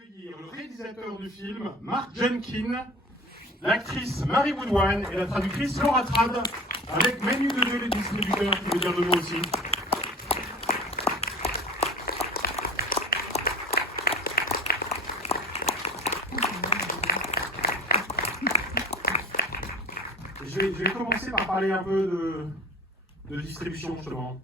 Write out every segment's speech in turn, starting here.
accueillir le réalisateur du film, Mark Jenkin, l'actrice Mary Woodwine et la traductrice Laura Trad, avec Manu Dedeux, les distributeurs, qui veut dire le mot aussi. Je vais commencer par parler un peu de distribution, justement.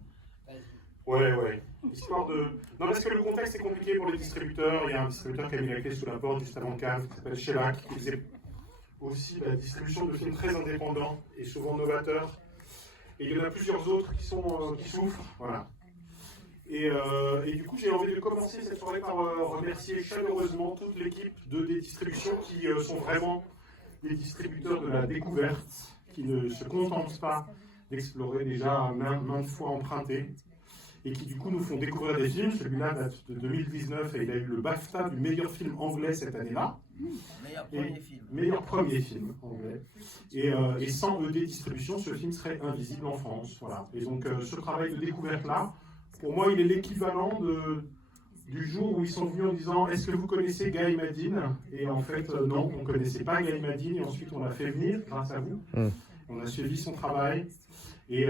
Ouais. Histoire de... Non, parce que le contexte est compliqué pour les distributeurs. Il y a un distributeur qui a mis la clé sous la porte juste avant le cave, qui s'appelle Shellac, qui faisait aussi la distribution de films très indépendants et souvent novateurs. Et il y en a plusieurs autres qui souffrent. Voilà. Et du coup, j'ai envie de commencer cette soirée par remercier chaleureusement toute l'équipe des distributions qui sont vraiment des distributeurs de la découverte, qui ne se contentent pas d'explorer déjà maintes fois empruntés, et qui du coup nous font découvrir des films. Celui-là date de 2019 et il a eu le BAFTA du meilleur film anglais cette année-là. Meilleur premier film anglais. Et sans ED Distribution, ce film serait invisible en France. Voilà. Et donc ce travail de découverte-là, pour moi, il est l'équivalent du jour où ils sont venus en disant « Est-ce que vous connaissez Guy Madin ?» Et en fait, non, on ne connaissait pas Guy Madin, et ensuite on l'a fait venir grâce à vous. On a suivi son travail. Et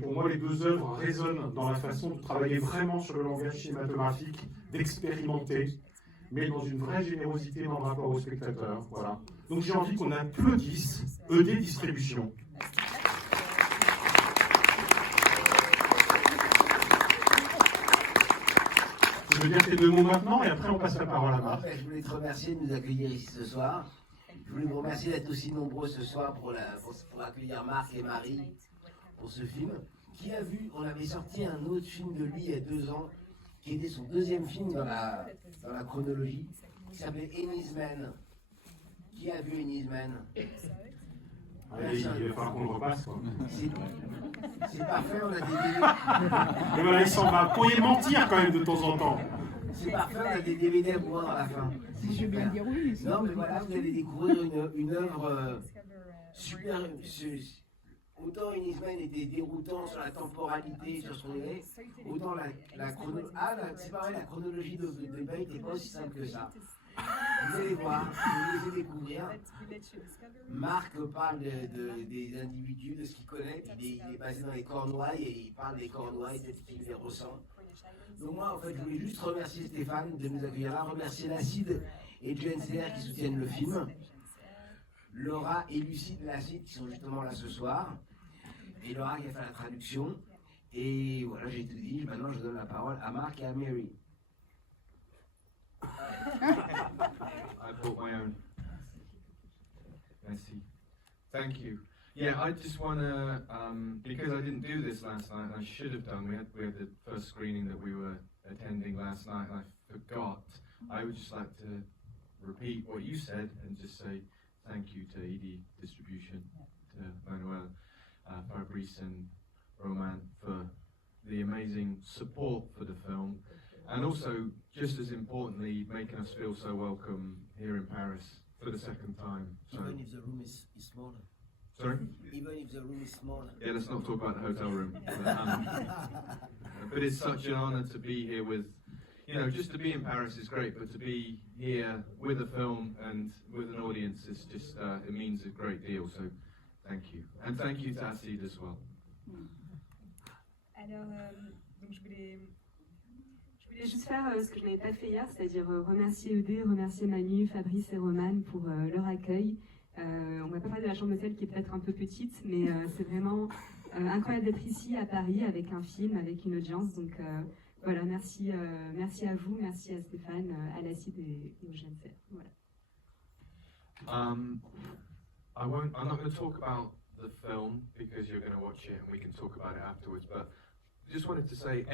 pour moi, les deux œuvres résonnent dans la façon de travailler vraiment sur le langage cinématographique, d'expérimenter, mais dans une vraie générosité dans le rapport au spectateur. Voilà. Donc j'ai envie qu'on applaudisse ED Distribution. Je veux dire ces deux mots maintenant et après on passe la parole à Marc. Je voulais te remercier de nous accueillir ici ce soir. Je voulais vous remercier d'être aussi nombreux ce soir pour accueillir Marc et Marie pour ce film. Qui a vu, on avait sorti un autre film de lui il y a 2 ans, qui était son deuxième film dans la chronologie, qui s'appelait Ennis Men. Qui a vu Ennis Men? Allez, il va falloir qu'on le repasse. C'est parfait, on a des DVD. Et voilà, il s'en va. Vous pourriez mentir quand même de temps en temps. C'est parfait, on a des DVD à voir à la fin. C'est super. Non, mais voilà, vous allez découvrir une œuvre super. Autant Ennis Men était déroutant sur la temporalité, sur son idée, autant c'est pareil, la chronologie de Bay n'était pas aussi simple que ça. Vous allez voir, vous allez découvrir. Marc parle des individus, de ce qu'il connaît. Il est basé dans les Cornouailles et il parle des Cornouailles, de ce qu'il les ressent. Donc moi, en fait, je voulais juste remercier Stéphane de nous accueillir là, remercier Lacide et GNCR qui soutiennent le film, Laura et Lucie de Lacide qui sont justement là ce soir, et Laura qui a fait la traduction. Et voilà, j'ai tout dit. Maintenant, je donne la parole à Marc et à Mary. I brought my own. Merci. Thank you. Yeah, I just want to, because I didn't do this last night, and I should have done. We had the first screening that we were attending last night, and I forgot. I would just like to repeat what you said and just say thank you to ED Distribution, to Manuel, Fabrice, and Roman for the amazing support for the film. And also, just as importantly, making us feel so welcome here in Paris for the second time. So, even if the room is smaller. Sorry? Even if the room is smaller. Yeah, let's not talk about the hotel room. But it's such an honor to be here with, just to be in Paris is great, but to be here with a film and with an audience is just, it means a great deal. So, thank you. And thank you to Acid as well. Alors, donc je voulais juste faire ce que je n'avais pas fait hier, c'est-à-dire remercier ED, remercier Manu, Fabrice et Roman pour leur accueil. On va pas parler de la chambre d'hôtel qui est peut-être un peu petite, mais c'est vraiment incroyable d'être ici à Paris avec un film, avec une audience. Donc voilà, merci à vous, merci à Stéphane, à Lacide et au GNCR. Voilà. I'm not going to talk about the film because you're going to watch it and we can talk about it afterwards, but just wanted to say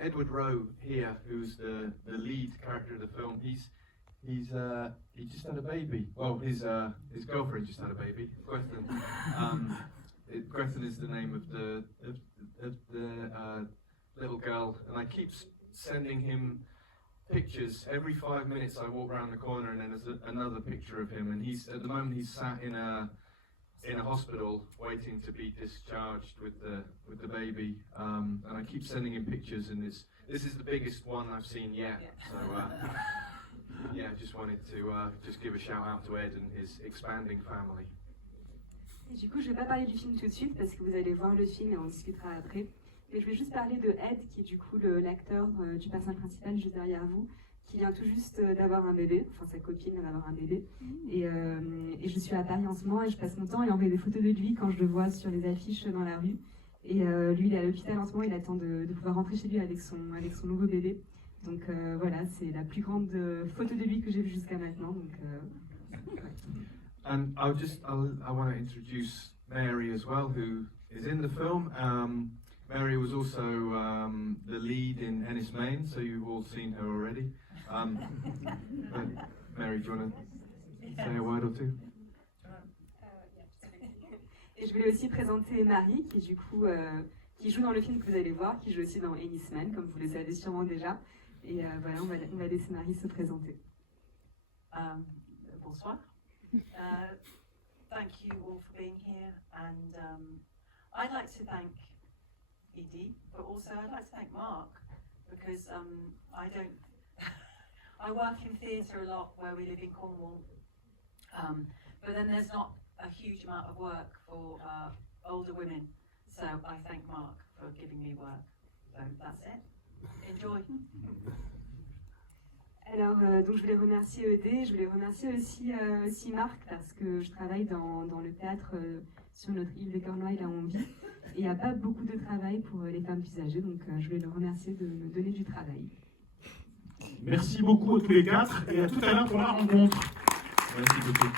Edward Rowe here, who's the lead character of the film, he just had a baby. Well, his girlfriend just had a baby, Grethen. Grethen is the name of the little girl, and I keep sending him pictures. Every 5 minutes I walk around the corner and then there's another picture of him, and at the moment he's sat in a hospital waiting to be discharged with the baby, and I keep sending him pictures, and this is the biggest one I've seen yet. So yeah, just wanted to just give a shout out to Ed and his expanding family. Et du coup, je ne vais pas parler du film tout de suite parce que vous allez voir le film et on discutera après. Mais je vais juste parler de Ed, qui est du coup l'acteur du personnage principal juste derrière vous, qui vient tout juste d'avoir un bébé, enfin sa copine vient d'avoir un bébé. Et je suis à Paris en ce moment et je passe mon temps à envoyer des photos de lui quand je le vois sur les affiches dans la rue. Et lui, il est à l'hôpital en ce moment, il attend de pouvoir rentrer chez lui avec son nouveau bébé. Donc voilà, c'est la plus grande photo de lui que j'ai vue jusqu'à maintenant. Donc, ouais. And I want to introduce Mary as well, who is in the film. Mary was also the lead in Ennis Main, so you've all seen her already. But Mary, do you want to say a word or two? Et je voulais aussi présenter Marie, qui du coup qui joue dans le film que vous allez voir, qui joue aussi dans Ennis Main, comme vous le savez sûrement déjà. Et voilà, on va laisser Marie se présenter. Bonsoir. Thank you all for being here, and I'd like to thank Edie, but also I'd like to thank Mark, because I work in theatre a lot where we live in Cornwall, but then there's not a huge amount of work for older women, so I thank Mark for giving me work. So that's it. Enjoy. Alors, donc je voulais remercier ED, je voulais remercier aussi Marc, parce que je travaille dans le théâtre sur notre île de Cornouailles, là où on vit, et il n'y a pas beaucoup de travail pour les femmes plus âgées, donc je voulais le remercier de me donner du travail. Merci beaucoup à tous les quatre et à tout à l'heure pour la rencontre. Merci beaucoup.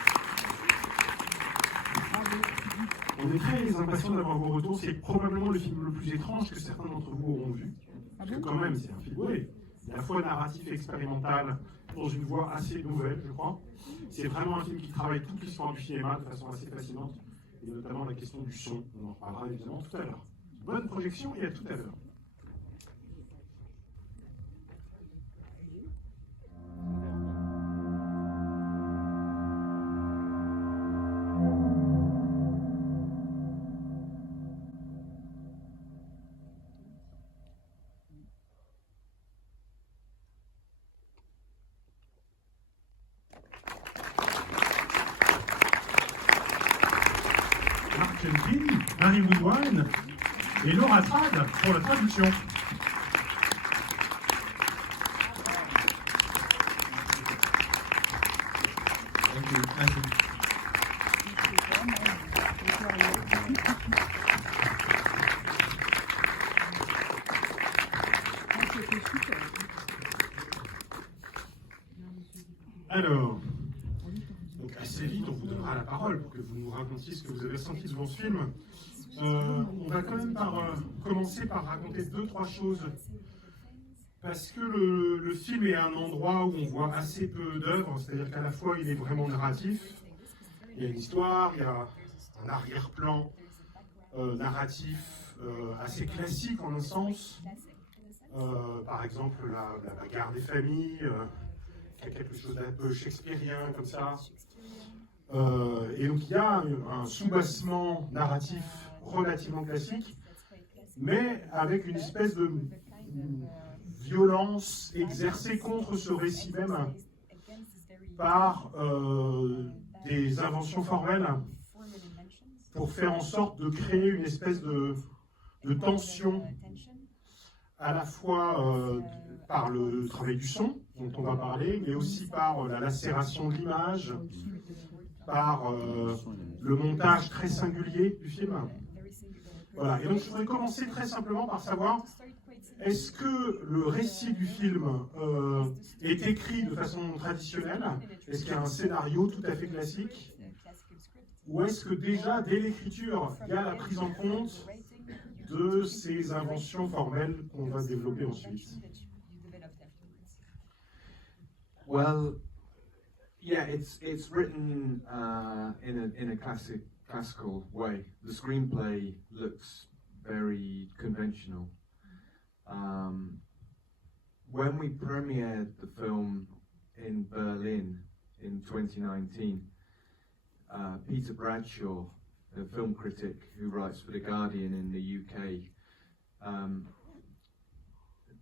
On est très impatients d'avoir vos retours. C'est probablement le film le plus étrange que certains d'entre vous auront vu. Parce que quand même, c'est un film, oui, à la fois narratif et expérimental, dans une voie assez nouvelle, je crois. C'est vraiment un film qui travaille toute l'histoire du cinéma de façon assez fascinante, et notamment la question du son. On en reparlera évidemment tout à l'heure. Bonne projection et à tout à l'heure. Marie Woodwine et Laura Trad pour la traduction. Thank you. Thank you. Alors, donc assez vite, on vous donnera la parole pour que vous nous racontiez ce que vous avez senti devant ce film. On va quand même commencer par raconter 2-3 choses, parce que le film est un endroit où on voit assez peu d'œuvres, c'est-à-dire qu'à la fois il est vraiment narratif, il y a une histoire, il y a un arrière-plan narratif assez classique en un sens, par exemple la bagarre des familles, il y a quelque chose d'un peu shakespearien comme ça. Et donc il y a un soubassement narratif relativement classique, mais avec une espèce de violence exercée contre ce récit même par des inventions formelles pour faire en sorte de créer une espèce de tension à la fois par le travail du son, dont on va parler, mais aussi par la lacération de l'image, par le montage très singulier du film. Voilà. Et donc je voudrais commencer très simplement par savoir, est-ce que le récit du film est écrit de façon traditionnelle? Est-ce qu'il y a un scénario tout à fait classique? Ou est-ce que déjà, dès l'écriture, il y a la prise en compte de ces inventions formelles qu'on va développer ensuite? Well, yeah, it's written in a classical way. The screenplay looks very conventional. When we premiered the film in Berlin in 2019, Peter Bradshaw, a film critic who writes for The Guardian in the UK,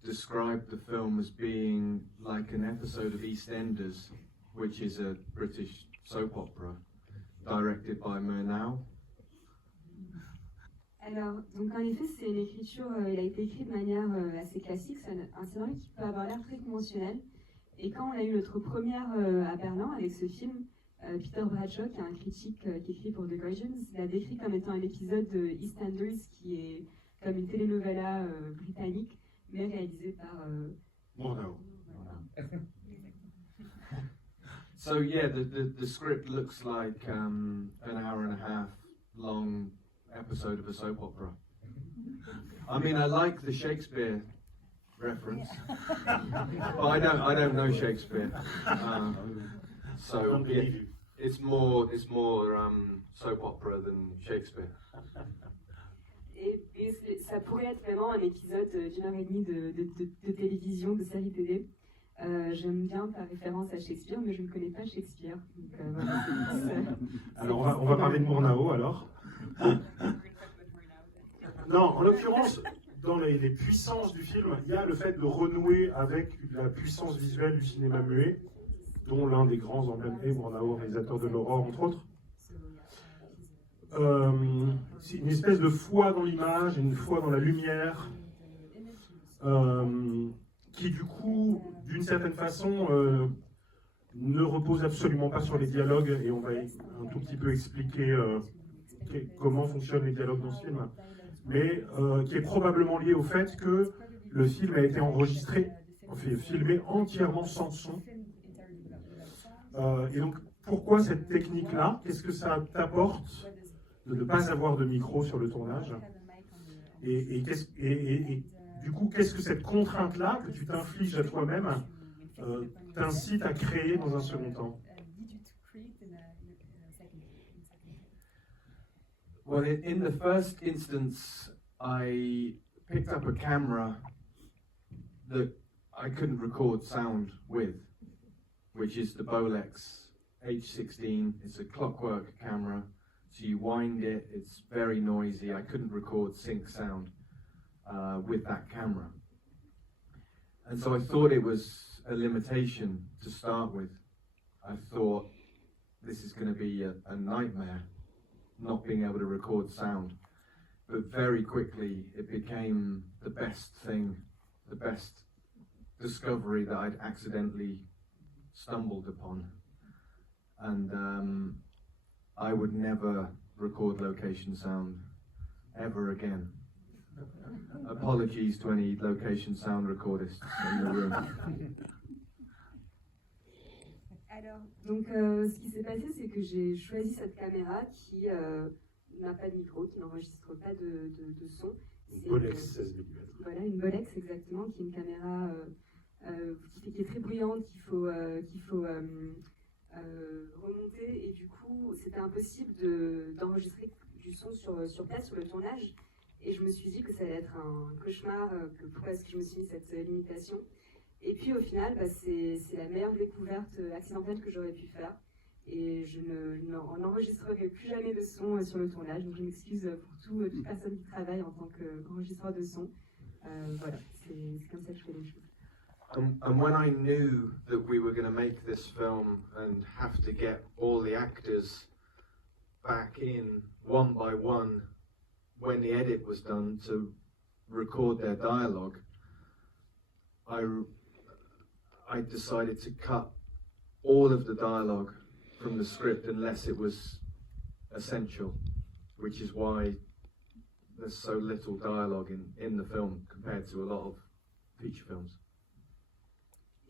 describe the film as being like an episode of EastEnders, which is a British soap opera directed by Murnau. Alors, donc en effet, c'est une écriture, il a été écrit de manière assez classique, c'est un scénario qui peut avoir l'air très conventionnel. Et quand on a eu notre première à Berlin avec ce film, Peter Bradshaw, qui est un critique qui écrit pour The Guardian, l'a décrit comme étant un épisode de EastEnders, qui est comme une telenovela britannique, mais réalisée par... Murnau. So yeah, the script looks like an hour and a half long episode of a soap opera. I mean, I like the Shakespeare reference, but I don't know Shakespeare. So it's more soap opera than Shakespeare. Et ça pourrait être vraiment un épisode d'une heure et demie de télévision, de série télé. J'aime bien ta référence à Shakespeare, mais je ne connais pas Shakespeare. Donc, voilà, Alors on va parler de Murnau alors. Non, en l'occurrence, dans les puissances du film, il y a le fait de renouer avec la puissance visuelle du cinéma muet, dont l'un des grands emblèmes est Murnau, réalisateur de l'Aurore, entre autres. C'est une espèce de foi dans l'image, une foi dans la lumière, qui du coup, d'une certaine façon, ne repose absolument pas sur les dialogues, et on va un tout petit peu expliquer comment fonctionnent les dialogues dans ce film, mais qui est probablement lié au fait que le film a été enregistré, filmé entièrement sans son. Et donc, pourquoi cette technique-là? Qu'est-ce que ça t'apporte de ne pas avoir de micro sur le tournage? Et du coup, qu'est-ce que cette contrainte-là que tu t'infliges à toi-même t'incite à créer dans un second temps? Well, in the first instance, I picked up a camera that I couldn't record sound with, which is the Bolex H16. It's a clockwork camera, so you wind it, it's very noisy. I couldn't record sync sound with that camera. And so I thought it was a limitation to start with. I thought this is going to be a nightmare, not being able to record sound. But very quickly it became the best thing, the best discovery that I'd accidentally stumbled upon. And I would never record location sound ever again. Apologies to any location sound recordists in the room. Alors, donc ce qui s'est passé, c'est que j'ai choisi cette caméra qui n'a pas de micro, qui n'enregistre pas de son. Une Bolex 16 mm. Voilà, une Bolex exactement, qui est une caméra qui est très bruyante, qu'il faut remonter, et du coup c'était impossible d'enregistrer du son sur place sur le tournage, et je me suis dit que ça allait être un cauchemar, pourquoi est-ce que je me suis mis cette limitation. Et puis au final, c'est la meilleure découverte accidentelle que j'aurais pu faire, et je n'enregistrerai plus jamais de son sur le tournage, donc je m'excuse pour toute personne qui travaille en tant qu'enregistreur de son. Voilà, c'est comme ça que je fais les choses. And when I knew that we were going to make this film and have to get all the actors back in one by one when the edit was done to record their dialogue, I decided to cut all of the dialogue from the script unless it was essential, which is why there's so little dialogue in the film compared to a lot of feature films.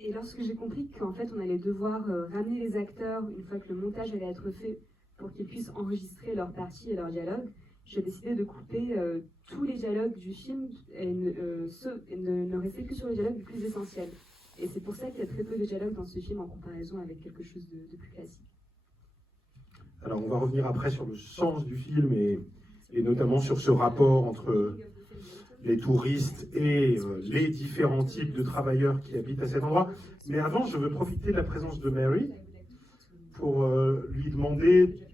Et lorsque j'ai compris qu'en fait on allait devoir ramener les acteurs une fois que le montage allait être fait pour qu'ils puissent enregistrer leurs parties et leurs dialogues, j'ai décidé de couper tous les dialogues du film et ne rester que sur les dialogues les plus essentiels. Et c'est pour ça qu'il y a très peu de dialogues dans ce film en comparaison avec quelque chose de plus classique. Alors on va revenir après sur le sens du film et notamment sur ce rapport entre les touristes et les différents types de travailleurs qui habitent à cet endroit. Mais avant, je veux profiter de la présence de Mary pour lui demander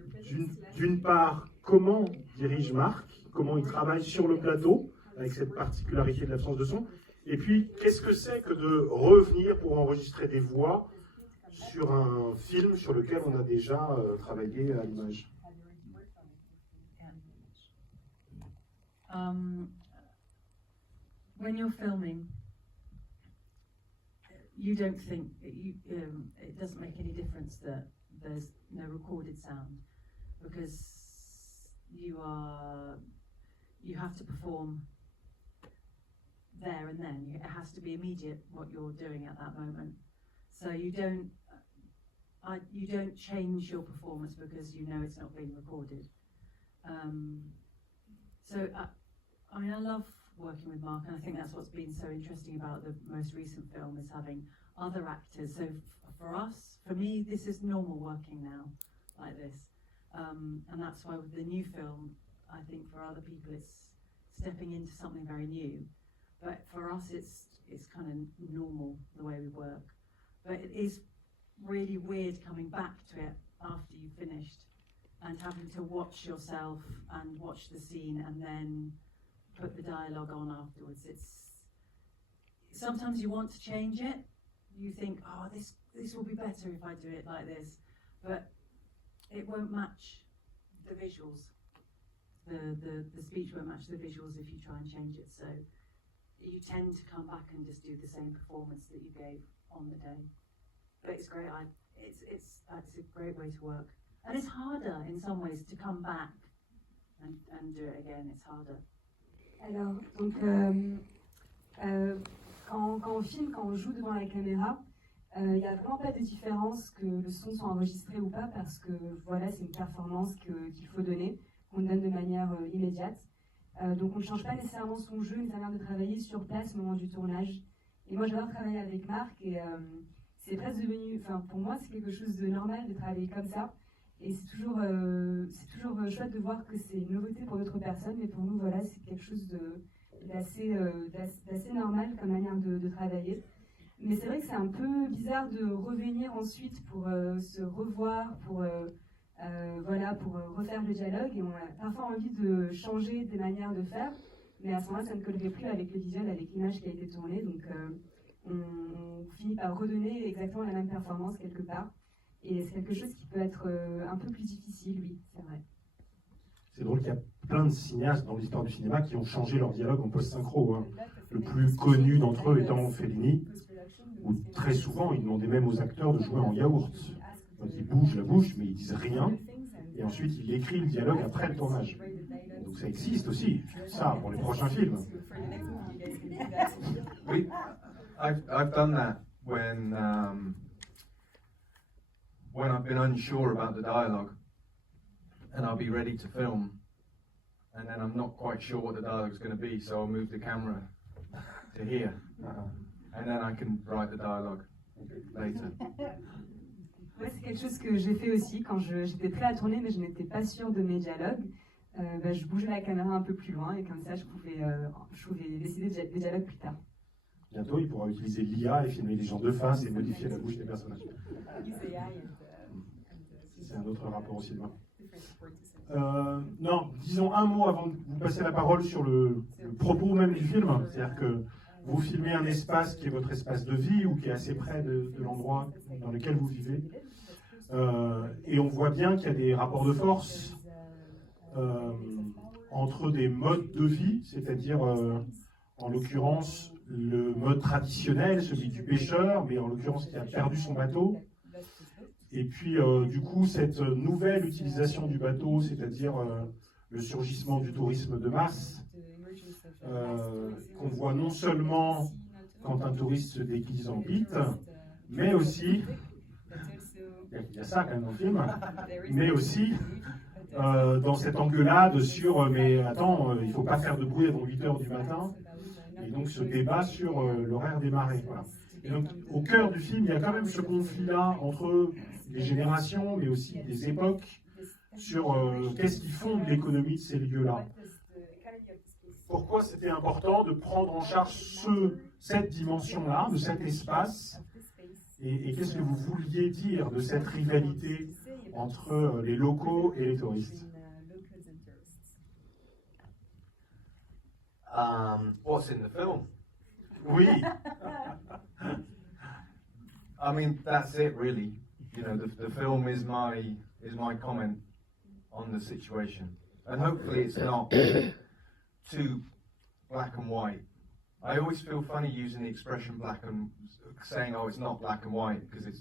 d'une part comment dirige Marc, comment il travaille sur le plateau avec cette particularité de l'absence de son, Et puis, qu'est-ce que c'est que de revenir pour enregistrer des voix sur un film sur lequel on a déjà travaillé à l'image? When you're filming, you don't think that it doesn't make any difference that there's no recorded sound, because you have to perform there and then. It has to be immediate what you're doing at that moment. So you don't change your performance because you know it's not being recorded. I mean, I love working with Mark, and I think that's what's been so interesting about the most recent film, is having other actors. So for us, for me, this is normal working now, like this. And that's why with the new film, I think for other people it's stepping into something very new. But for us, it's kind of normal the way we work. But it is really weird coming back to it after you've finished and having to watch yourself and watch the scene and then put the dialogue on afterwards. Sometimes you want to change it. You think, oh, this will be better if I do it like this, but it won't match the visuals. The speech won't match the visuals if you try and change it. So you tend to come back and just do the same performance that you gave on the day. But it's great. It's a great way to work, and it's harder in some ways to come back and do it again. It's harder. Alors, donc, quand on filme, quand on joue devant la caméra, il n'y a vraiment pas de différence que le son soit enregistré ou pas, parce que voilà, c'est une performance qu'il faut donner, qu'on donne de manière immédiate. Donc on ne change pas nécessairement son jeu, ni sa manière de travailler sur place au moment du tournage. Et moi, j'adore travailler avec Marc, et c'est presque devenu, enfin pour moi, c'est quelque chose de normal de travailler comme ça. Et c'est toujours chouette de voir que c'est une nouveauté pour d'autres personnes, mais pour nous, voilà, c'est quelque chose d'assez normal comme manière de travailler. Mais c'est vrai que c'est un peu bizarre de revenir ensuite pour se revoir, pour refaire le dialogue. Et on a parfois envie de changer des manières de faire, mais à ce moment-là, ça ne collerait plus avec le visuel, avec l'image qui a été tournée. Donc on finit par redonner exactement la même performance quelque part. Et c'est quelque chose qui peut être un peu plus difficile, oui, c'est vrai. C'est drôle qu'il y a plein de cinéastes dans l'histoire du cinéma qui ont changé leur dialogue en post-synchro. Hein. Le plus connu d'entre eux étant Fellini, où très souvent il demandait même aux acteurs de jouer en yaourt. Donc ils bougent la bouche, mais ils disent rien, et ensuite il écrit le dialogue après le tournage. Donc ça existe aussi, ça, pour les prochains films. Oui, I've done that when I've been unsure about the dialogue, and I'll be ready to film, and then I'm not quite sure what the dialogue's going to be, so I'll move the camera to here, and then I can write the dialogue later. Ouais, c'est quelque chose que j'ai fait aussi quand j'étais prêt à tourner, mais je n'étais pas sûre de mes dialogues. Je bougeais la caméra un peu plus loin, et comme ça, je pouvais décider des dialogues plus tard. Bientôt, il pourra utiliser l'IA et filmer les gens de face et modifier la bouche des personnages. C'est un autre rapport au cinéma. Non, disons un mot avant de vous passer la parole sur le propos même du film. C'est-à-dire que vous filmez un espace qui est votre espace de vie ou qui est assez près de l'endroit dans lequel vous vivez. Et on voit bien qu'il y a des rapports de force entre des modes de vie, c'est-à-dire en l'occurrence le mode traditionnel, celui du pêcheur, mais en l'occurrence qui a perdu son bateau. Et puis, du coup, cette nouvelle utilisation du bateau, c'est-à-dire le surgissement du tourisme de masse, qu'on voit non seulement quand un touriste se déguise en bite, mais aussi, il y a ça quand même dans le film, mais aussi dans cette engueulade sur mais attends, il ne faut pas faire de bruit avant 8 h du matin, et donc ce débat sur l'horaire des marées. Voilà. Et donc, au cœur du film, il y a quand même ce conflit-là entre des générations, mais aussi des époques, sur qu'est-ce qui fonde l'économie de ces lieux-là. Pourquoi c'était important de prendre en charge cette dimension-là, de cet espace, et qu'est-ce que vous vouliez dire de cette rivalité entre les locaux et les touristes? What's in the film? Oui. I mean, that's it really. You know, the film is my comment on the situation, and hopefully it's not too black and white. I always feel funny using the expression black and saying, "Oh, it's not black and white," because it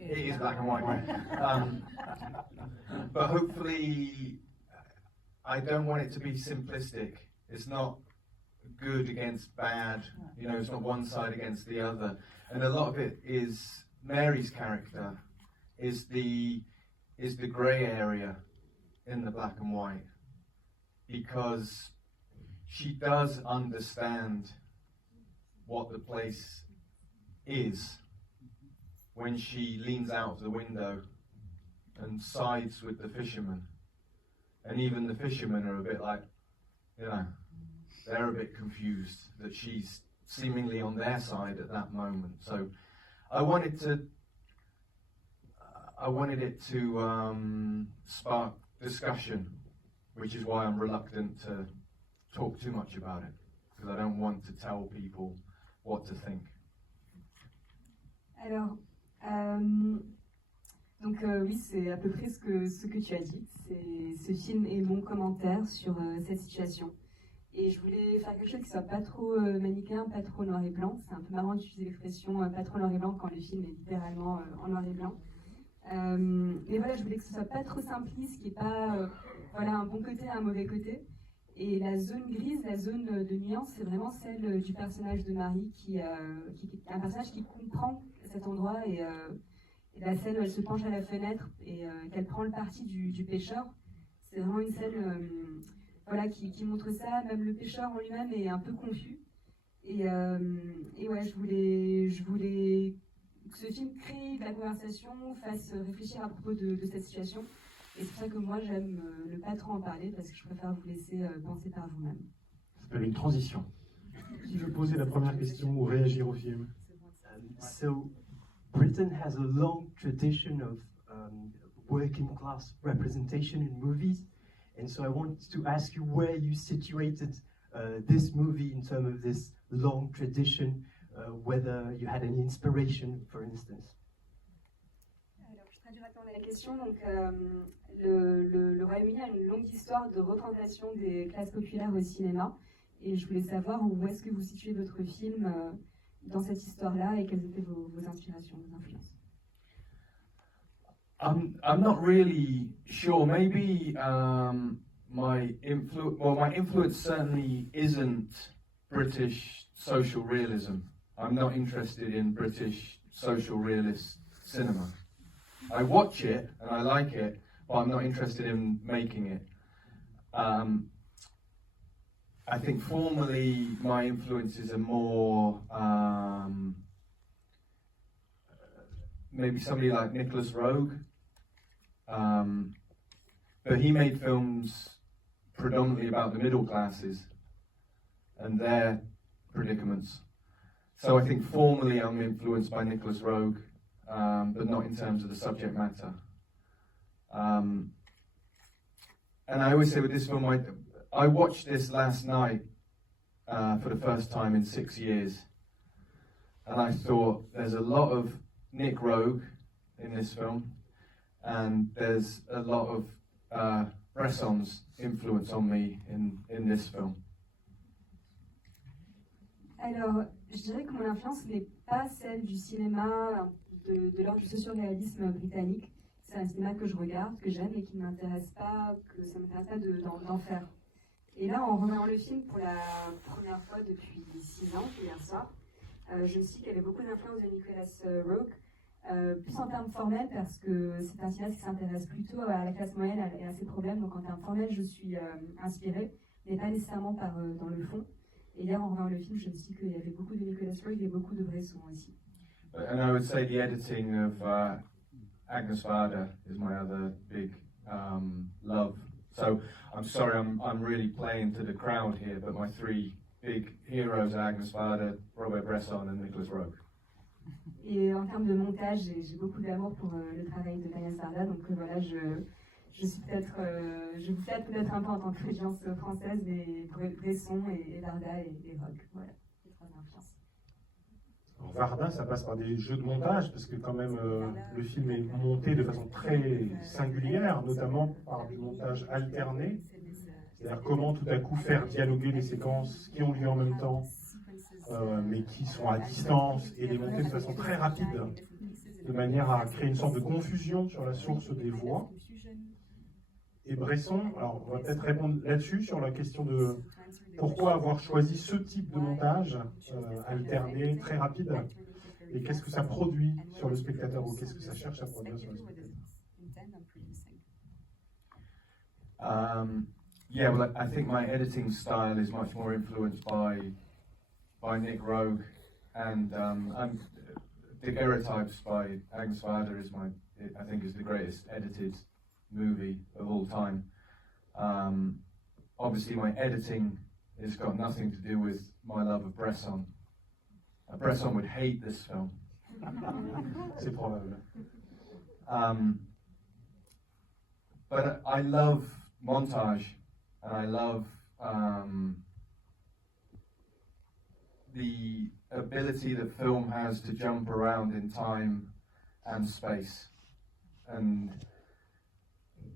is black and white. But hopefully, I don't want it to be simplistic. It's not good against bad. You know, it's not one side against the other. And a lot of it is Mary's character is the grey area in the black and white, because she does understand what the place is when she leans out of the window and sides with the fishermen. And even the fishermen are a bit like, you know, they're a bit confused that she's seemingly on their side at that moment. So I wanted it to spark discussion, which is why I'm reluctant to talk too much about it, because I don't want to tell people what to think. Alors, donc oui, c'est à peu près ce que tu as dit. Ce film est mon commentaire sur cette situation. Et je voulais faire quelque chose qui soit pas trop manichéen, pas trop noir et blanc. C'est un peu marrant d'utiliser l'expression pas trop noir et blanc quand le film est littéralement en noir et blanc. Mais voilà, je voulais que ce soit pas trop simpliste, qu'il n'y ait pas voilà, un bon côté et un mauvais côté. Et la zone grise, la zone de nuance, c'est vraiment celle du personnage de Marie, qui est un personnage qui comprend cet endroit. Et la scène où elle se penche à la fenêtre et qu'elle prend le parti du pêcheur, c'est vraiment une scène voilà, qui montre ça. Même le pêcheur en lui-même est un peu confus. Et ouais, je voulais que ce film crée de la conversation, fasse réfléchir à propos de cette situation. Et c'est pour ça que moi, j'aime ne pas trop en parler, parce que je préfère vous laisser penser par vous-même. Ça s'appelle une transition. Qui veut poser la première question ou réagir au film? So, Britain has a long tradition of working class representation in movies, and so I wanted to ask you where you situated this movie in terms of this long tradition, whether you had any inspiration, for instance. Alors, je traduis rapidement la question. Donc, le Royaume-Uni a une longue histoire de représentation des classes populaires au cinéma, et je voulais savoir où est-ce que vous situez votre film dans cette histoire-là, et quelles étaient vos inspirations, vos influences. I'm not really sure. Maybe my influence certainly isn't British social realism. I'm not interested in British social realist cinema. I watch it and I like it, but I'm not interested in making it. I think formally my influences are more maybe somebody like Nicholas Roeg, but he made films predominantly about the middle classes and their predicaments. So I think formally I'm influenced by Nicholas Roeg, but not in terms of the subject matter. And I always say with this film, I watched this last night for the first time in 6 years, and I thought there's a lot of Nick Roeg in this film, and there's a lot of Bresson's influence on me in this film. Alors, je dirais que mon influence n'est pas celle du cinéma de l'ordre du socio-réalisme britannique. C'est un cinéma que je regarde, que j'aime, et qui ne m'intéresse pas, que ça ne m'intéresse pas d'en faire. Et là, en regardant le film pour la première fois depuis 6 ans, hier soir, je me suis dit qu'il y avait beaucoup d'influence de Nicholas Roeg, plus en termes formels, parce que c'est un cinéaste qui s'intéresse plutôt à la classe moyenne et à ses problèmes. Donc en termes formels, je suis inspirée, mais pas nécessairement dans le fond. Et hier, en regardant le film, je me suis dit qu'il y avait beaucoup de Nicholas Roeg et beaucoup de Bresson aussi. And I would say the editing of Agnes Varda is my other big love. So I'm sorry, I'm really playing to the crowd here, but my 3 big heroes are Agnes Varda, Robert Bresson and Nicholas Roeg. Et en termes de montage, j'ai beaucoup d'amour pour le travail de Agnès Varda, donc voilà, je suis peut-être, je vous flatte peut-être un peu en tant qu'audience française, mais Bresson et Varda et Roeg, voilà, les 3 influences. Alors, Varda, ça passe par des jeux de montage, parce que quand même, le film est monté de façon très singulière, notamment par des montages alternés. C'est-à-dire comment tout à coup faire dialoguer des séquences qui ont lieu en même temps, mais qui sont à distance, et les monter de façon très rapide, de manière à créer une sorte de confusion sur la source des voix. Et Bresson, alors on va peut-être répondre là-dessus, sur la question de pourquoi avoir choisi ce type de montage alterné, très rapide, et qu'est-ce que ça produit sur le spectateur, ou qu'est-ce que ça cherche à produire sur le spectateur. Yeah, well, I think my editing style is much more influenced by Nick Rogue, and Daguerreotypes by Agnes Varda I think is the greatest edited movie of all time. Obviously, my editing has got nothing to do with my love of Bresson. Bresson would hate this film. C'est probable. But I love montage, and I love the ability that film has to jump around in time and space. And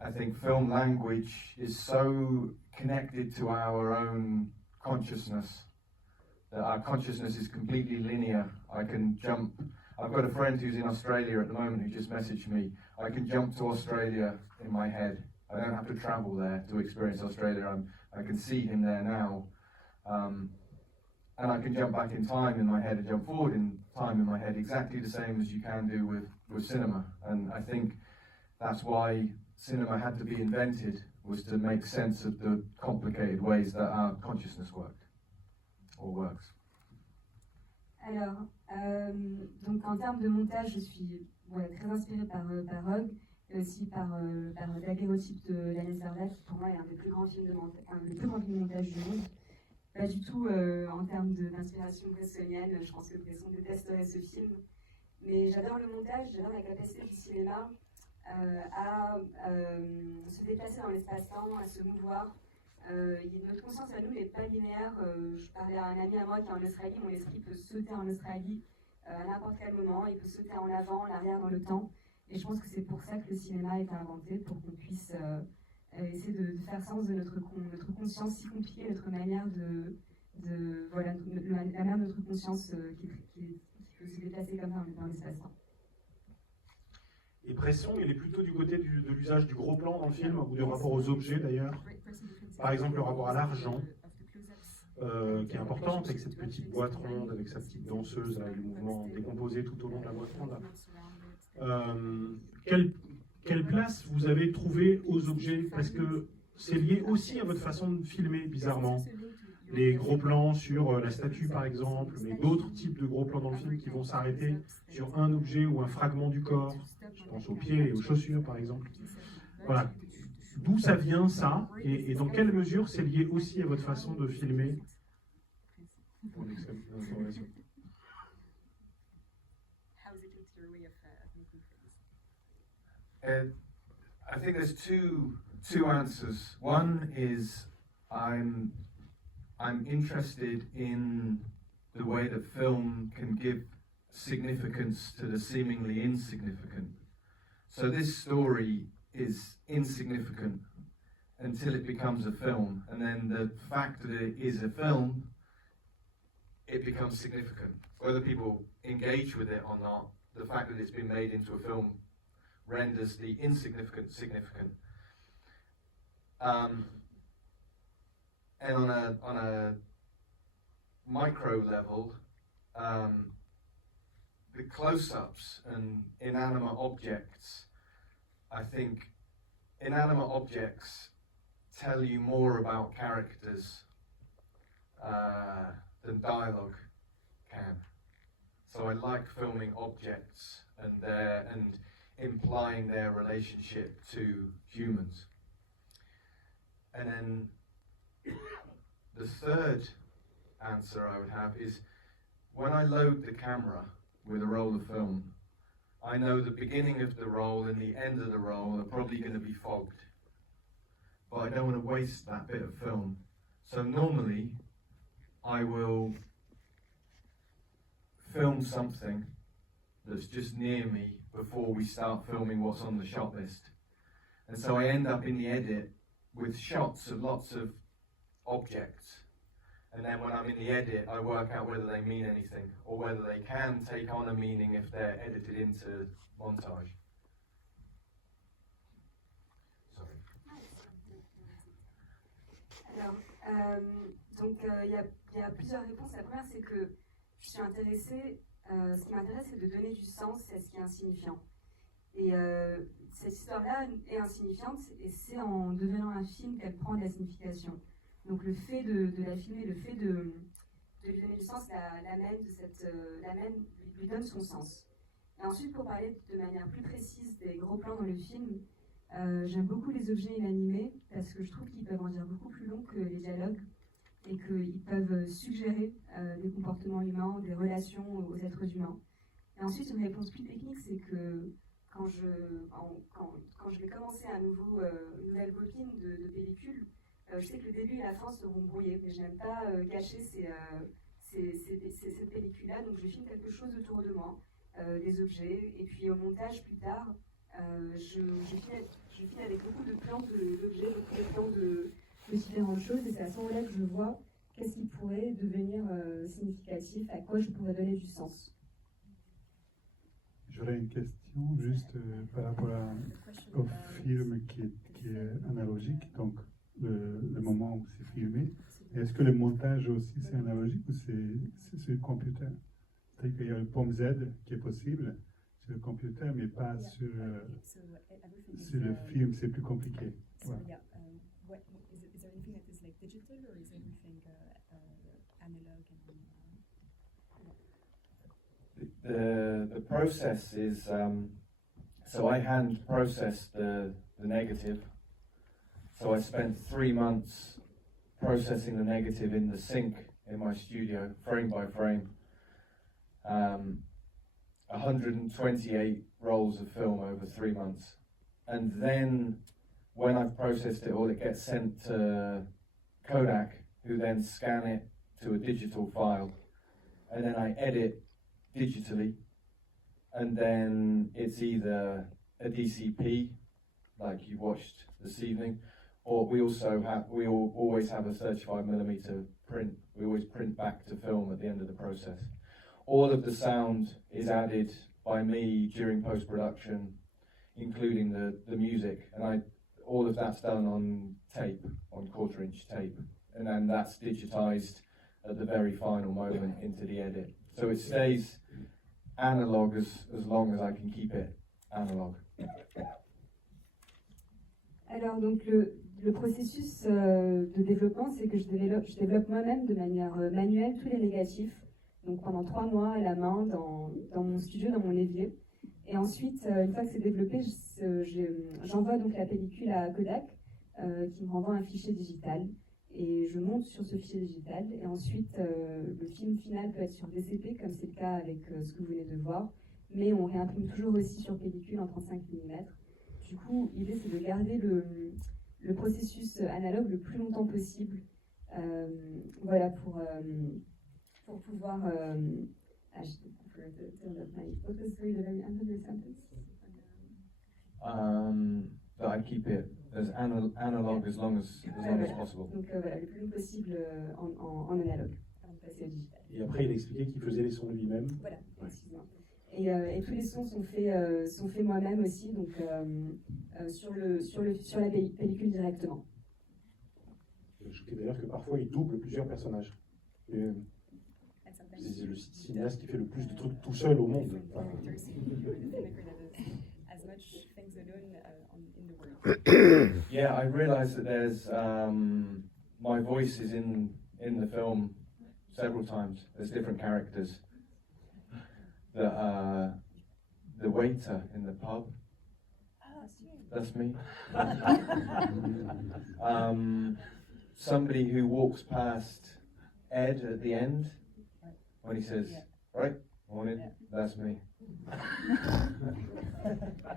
I think film language is so connected to our own consciousness that our consciousness is completely linear. I can jump. I've got a friend who's in Australia at the moment who just messaged me. I can jump to Australia in my head. I don't have to travel there to experience Australia. I can see him there now. And I can jump back in time in my head and jump forward in time in my head exactly the same as you can do with cinema. And I think that's why cinema had to be invented, was to make sense of the complicated ways that our consciousness worked, or works. Alors, donc en termes de montage, je suis très inspirée par Rogue, et aussi par Daguerreotypes de Agnes Varda, qui pour moi est un des plus grands films de montage du monde. Pas du tout en termes d'inspiration bressonienne, je pense que Bresson détesterait ce film. Mais j'adore le montage, j'adore la capacité du cinéma à se déplacer dans l'espace-temps, à se mouvoir. Notre conscience à nous n'est pas linéaire. Je parlais à un ami à moi qui est en Australie, mon esprit peut sauter en Australie à n'importe quel moment, il peut sauter en avant, en arrière dans le temps. Et je pense que c'est pour ça que le cinéma a été inventé, pour qu'on puisse essayer de faire sens de notre conscience si compliquée, notre manière la manière de notre conscience qui peut se déplacer comme ça dans l'espace-temps. Et Bresson, il est plutôt du côté de l'usage du gros plan dans le film, ou du rapport aux objets d'ailleurs. Par exemple, le rapport à l'argent, qui est important, avec cette petite boîte ronde, avec sa petite danseuse, avec le mouvement décomposé tout au long de la boîte ronde. Quelle place vous avez trouvé aux objets? Parce que c'est lié aussi à votre façon de filmer, bizarrement. Les gros plans sur la statue, par exemple, mais d'autres types de gros plans dans le film qui vont s'arrêter sur un objet ou un fragment du corps. Je pense aux pieds et aux chaussures, par exemple. Voilà. D'où ça vient, ça, et dans quelle mesure c'est lié aussi à votre façon de filmer pour l'information. I think there's two answers. One is I'm interested in the way that film can give significance to the seemingly insignificant. So this story is insignificant until it becomes a film, and then the fact that it is a film, it becomes significant. Whether people engage with it or not, the fact that it's been made into a film renders the insignificant significant. And on a micro level, the close-ups and inanimate objects, I think inanimate objects tell you more about characters than dialogue can. So I like filming objects and implying their relationship to humans. And then the third answer I would have is, when I load the camera with a roll of film, I know the beginning of the roll and the end of the roll are probably going to be fogged. But I don't want to waste that bit of film. So normally I will film something that's just near me before we start filming what's on the shot list. And so I end up in the edit with shots of lots of objects. And then when I'm in the edit, I work out whether they mean anything or whether they can take on a meaning if they're edited into montage. Sorry. Alors, donc il y a plusieurs réponses. La première, c'est que je suis intéressée, ce qui m'intéresse, c'est de donner du sens à ce qui est insignifiant. Et cette histoire-là est insignifiante, et c'est en devenant un film qu'elle prend de la signification. Donc le fait de la filmer, le fait de lui donner du sens, lui donne son sens. Et ensuite, pour parler de manière plus précise des gros plans dans le film, j'aime beaucoup les objets inanimés parce que je trouve qu'ils peuvent en dire beaucoup plus long que les dialogues et qu'ils peuvent suggérer des comportements humains, des relations aux êtres humains. Et ensuite, une réponse plus technique, c'est que quand je vais commencer une nouvelle bobine de pellicule, je sais que le début et la fin seront brouillés, mais je n'aime pas gâcher cette pellicule-là, donc je filme quelque chose autour de moi, des objets, et puis au montage plus tard, je filme avec beaucoup de plans d'objets, beaucoup de plans de différentes choses, et c'est à ce moment-là que je vois qu'est-ce qui pourrait devenir significatif, à quoi je pourrais donner du sens. J'aurais une question juste par rapport au film qui est analogique, donc le moment où c'est filmé. Est-ce que le montage aussi c'est analogique ou c'est sur le computer? C'est-à-dire qu'il y a le POM-Z qui est possible sur le computer, mais pas sur le film, c'est plus compliqué. Voilà. Is there anything that is like digital, or is everything analog? The process is so I hand processed the negative. So I spent 3 months processing the negative in the sync in my studio, frame by frame. 128 rolls of film over 3 months, and then when I've processed it all, it gets sent to Kodak, who then scan it to a digital file, and then I edit digitally, and then it's either a DCP, like you watched this evening, or we always have a 35mm print. We always print back to film at the end of the process. All of the sound is added by me during post-production, including the music, and all of that's done on tape, on 1/4-inch tape, and then that's digitized at the very final moment into the edit. So it stays analog as long as I can keep it analog. Alors donc le processus de développement, c'est que je développe moi-même de manière manuelle tous les négatifs, donc pendant 3 mois à la main dans mon studio, dans mon évier. Et ensuite, une fois que c'est développé, j'envoie donc la pellicule à Kodak qui me renvoie un fichier digital. Et je monte sur ce fichier digital. Et ensuite, le film final peut être sur DCP, comme c'est le cas avec ce que vous venez de voir. Mais on réimprime toujours aussi sur pellicule en 35 mm. Du coup, l'idée, c'est de garder le processus analogue le plus longtemps possible. Voilà, pour pouvoir... That I keep it as analog as long as possible. Donc voilà, le plus long possible en analogue, avant de passer au digital. Et après, il expliquait qu'il faisait les sons lui-même. Voilà, excuse-moi. Et tous les sons sont faits moi-même aussi, donc sur la pellicule directement. J'ajoutais d'ailleurs que parfois il double plusieurs personnages. C'est le cinéaste qui fait le plus de trucs tout seul au monde. Yeah, I realised that there's my voice is in the film several times. There's different characters. The waiter in the pub. That's me. Somebody who walks past Ed at the end when he says, "Right, morning." That's me.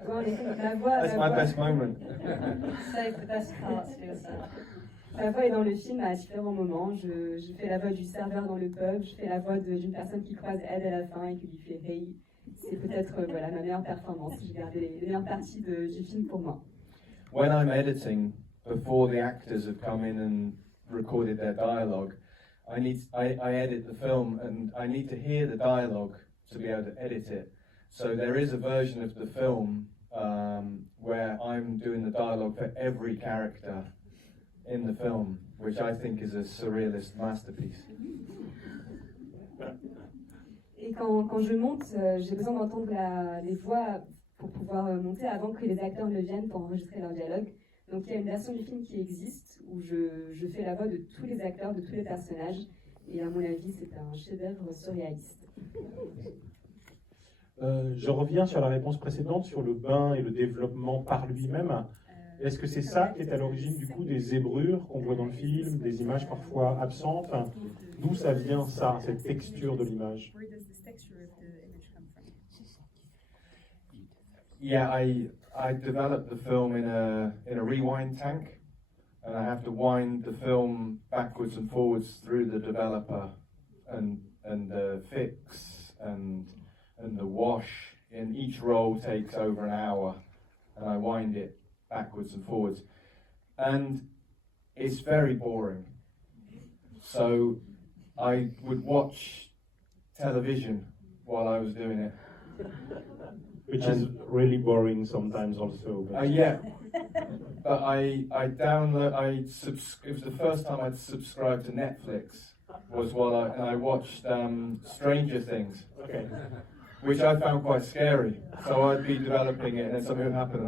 That's my best moment. Save the best parts for yourself. Ma voix est dans le film à différents moments. Je fais la voix du serveur dans le pub, je fais la voix d'une personne qui croise Ed à la fin et qui lui fait hey. C'est peut-être voilà, ma meilleure performance. J'ai gardé les meilleures parties du film pour moi. When I'm editing, before the actors have come in and recorded their dialogue, I edit the film and I need to hear the dialogue to be able to edit it. So there is a version of the film where I'm doing the dialogue for every character in the film, which I think is a surrealist masterpiece. Et quand je monte, j'ai besoin d'entendre les voix pour pouvoir monter avant que les acteurs ne viennent pour enregistrer leur dialogue. Donc il y a une version du film qui existe où je fais la voix de tous les acteurs, de tous les personnages. Et à mon avis, c'est un chef-d'œuvre surréaliste. Je reviens sur la réponse précédente sur le bain et le développement par lui-même. Est-ce que c'est ça qui est à l'origine du coup des zébrures qu'on voit dans le film, des images parfois absentes? D'où ça vient ça, cette texture de l'image? Yeah, I developed the film in a rewind tank, and I have to wind the film backwards and forwards through the developer and the fix and the wash. And each roll takes over an hour, and I wind it backwards and forwards, and it's very boring. So I would watch television while I was doing it. Which is really boring sometimes also. Yeah, but I download. It was the first time I'd subscribed to Netflix. Was while I watched Stranger Things, Okay. which I found quite scary. So I'd be developing it, and then something would happen,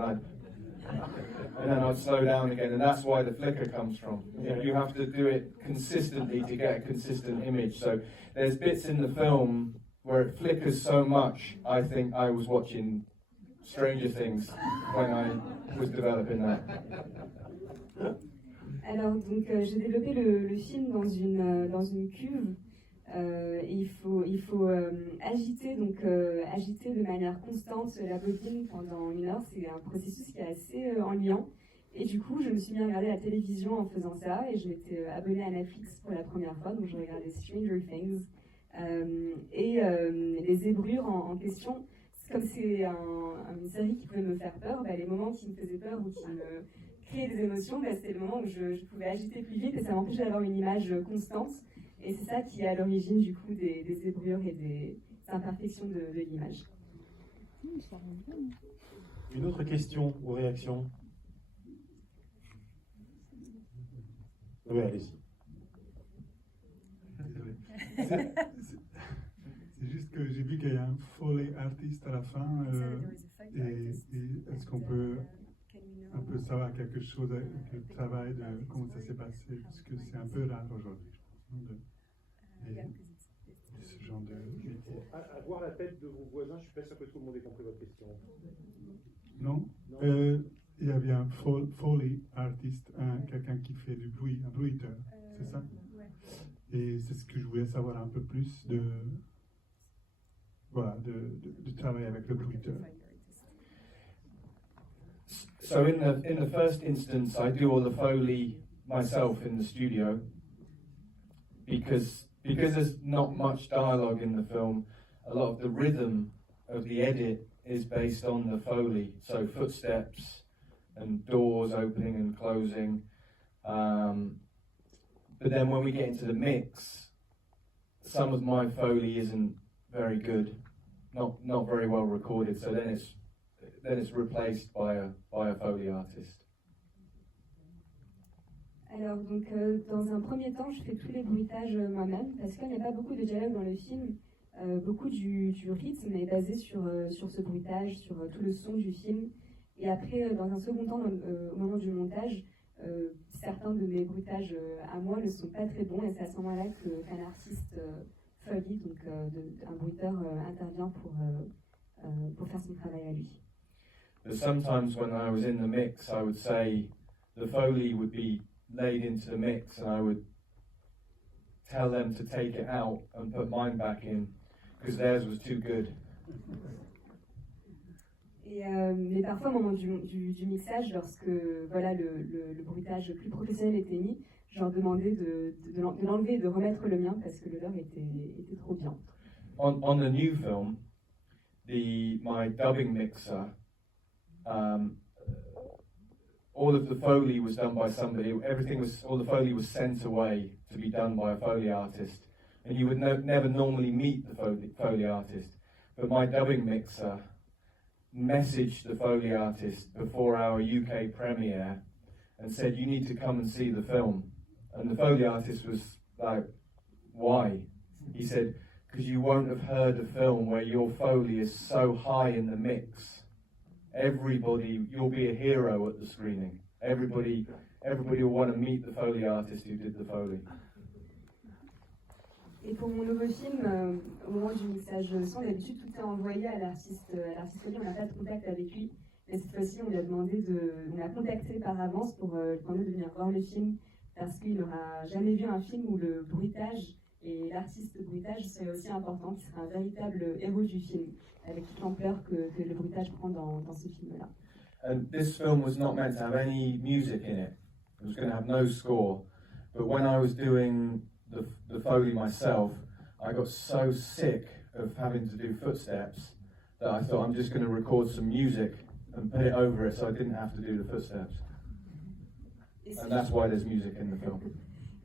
and then I'd slow down again, and that's why the flicker comes from. You have to do it consistently to get a consistent image. So there's bits in the film where it flickers so much, I think I was watching Stranger Things when I was developing that. Alors, donc, j'ai développé le film dans une cuve. Il faut agiter de manière constante la bobine pendant 1 heure. C'est un processus qui est assez ennuyant. Et du coup, je me suis mis à regarder la télévision en faisant ça. Et je m'étais abonnée à Netflix pour la première fois. Donc, je regardais Stranger Things. Les zébrures en question, comme c'est une série qui pouvait me faire peur, les moments qui me faisaient peur ou qui me créaient des émotions, c'était le moment où je pouvais agiter plus vite et ça m'empêchait d'avoir une image constante. Et c'est ça qui est à l'origine du coup des zébrures et des imperfections de l'image. Une autre question ou réaction? Oui, allez-y. C'est juste que j'ai vu qu'il y a un Foley artiste à la fin. Et est-ce qu'on peut un peu savoir quelque chose avec le travail de comment ça s'est passé? Parce que c'est un peu rare aujourd'hui, je pense, de ce genre de métier. À voir la tête de vos voisins, je suis pas sûr que tout le monde ait compris votre question. Non, il y avait un Foley artiste, quelqu'un qui fait du bruit, un bruiteur, c'est ça? Et c'est ce que je voulais savoir un peu plus de travail avec le bruiteur. So in the first instance, I do all the Foley myself in the studio because there's not much dialogue in the film. A lot of the rhythm of the edit is based on the Foley, so footsteps and doors opening and closing. But then when we get into the mix, some of my Foley isn't very good, not very well recorded. So then it's replaced by a Foley artist. Alors donc dans un premier temps, je fais tous les bruitages moi-même parce qu'il n'y a pas beaucoup de dialogue dans le film. Beaucoup du rythme est basé sur ce bruitage, sur tout le son du film. Et après, dans un second temps, au moment du montage, certains de mes bruitages à moi ne sont pas très bons et c'est à ce moment-là qu'un artiste Foley, donc un bruiteur, intervient pour faire son travail à lui. But sometimes when I was in the mix, I would say the Foley would be laid into the mix and I would tell them to take it out and put mine back in because theirs was too good. Mais parfois, au moment du mixage, lorsque voilà, le bruitage plus professionnel était mis, je leur demandais de l'enlever et de remettre le mien parce que le leur était trop bien. On the new film, my dubbing mixer, all of the Foley was done by somebody. All the Foley was sent away to be done by a Foley artist, and you would never normally meet the Foley artist. But my dubbing mixer messaged the Foley artist before our UK premiere and said, "You need to come and see the film." And the Foley artist was like, "Why?" He said, "Because you won't have heard a film where your Foley is so high in the mix. You'll be a hero at the screening. Everybody will want to meet the Foley artist who did the Foley." Et pour mon nouveau film, au moment du mixage son, d'habitude tout est envoyé à l'artiste Foley, on n'a pas de contact avec lui. Mais cette fois-ci, on l'a contacté par avance pour lui demander de venir voir le film parce qu'il n'aura jamais vu un film où le bruitage et l'artiste bruitage serait aussi important, qui serait un véritable héros du film, avec toute l'ampleur que le bruitage prend dans ce film-là. And this film was not meant to have any music in it. It was going to have no score. But when I was doing the Foley myself, I got so sick of having to do footsteps that I thought I'm just going to record some music and put it over it so I didn't have to do the footsteps. And that's why there's music in the film.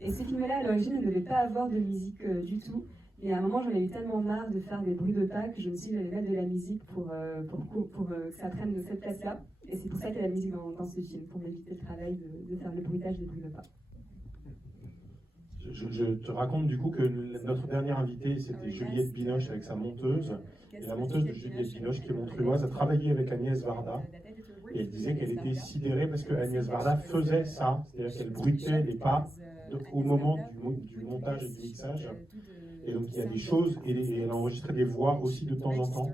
Et ce film-là, à l'origine, ne devait pas avoir de musique du tout. Et à un moment, j'en avais tellement marre de faire des bruits de pas que je me suis dit, j'allais mettre de la musique pour que ça prenne de cette place-là. Et c'est pour ça qu'il y a la musique dans ce film, pour m'éviter le travail de faire le bruitage des bruits de pas. Je te raconte du coup que notre dernière invitée, c'était Juliette Binoche avec sa monteuse. Et la monteuse de Juliette Binoche, qui est montreuilloise, a travaillé avec Agnès Varda. Et elle disait qu'elle était sidérée parce que Agnès Varda faisait ça, c'est-à-dire qu'elle bruitait les pas au moment du montage et du mixage. Et donc il y a des choses, et elle a enregistré des voix aussi de temps en temps.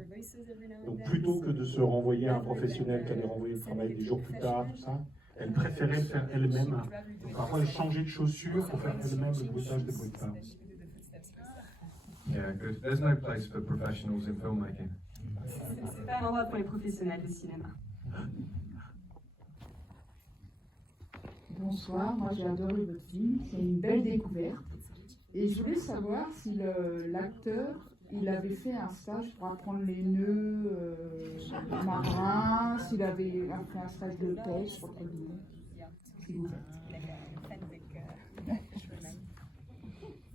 Donc plutôt que de se renvoyer à un professionnel qui allait renvoyer le travail des jours plus tard, tout ça, elle préférait le faire elle-même. Donc parfois elle changeait de chaussures pour faire elle-même le bruitage des bruits de pas. Yeah, good. There's no place for professionals in filmmaking. C'est pas un endroit pour les professionnels de cinéma. Bonsoir, moi j'ai adoré votre film, c'est une belle découverte. Et je voulais savoir si l'acteur, il avait fait un stage pour apprendre les nœuds marins, s'il avait fait un stage de pêche, entre guillemets. S'il vous plaît.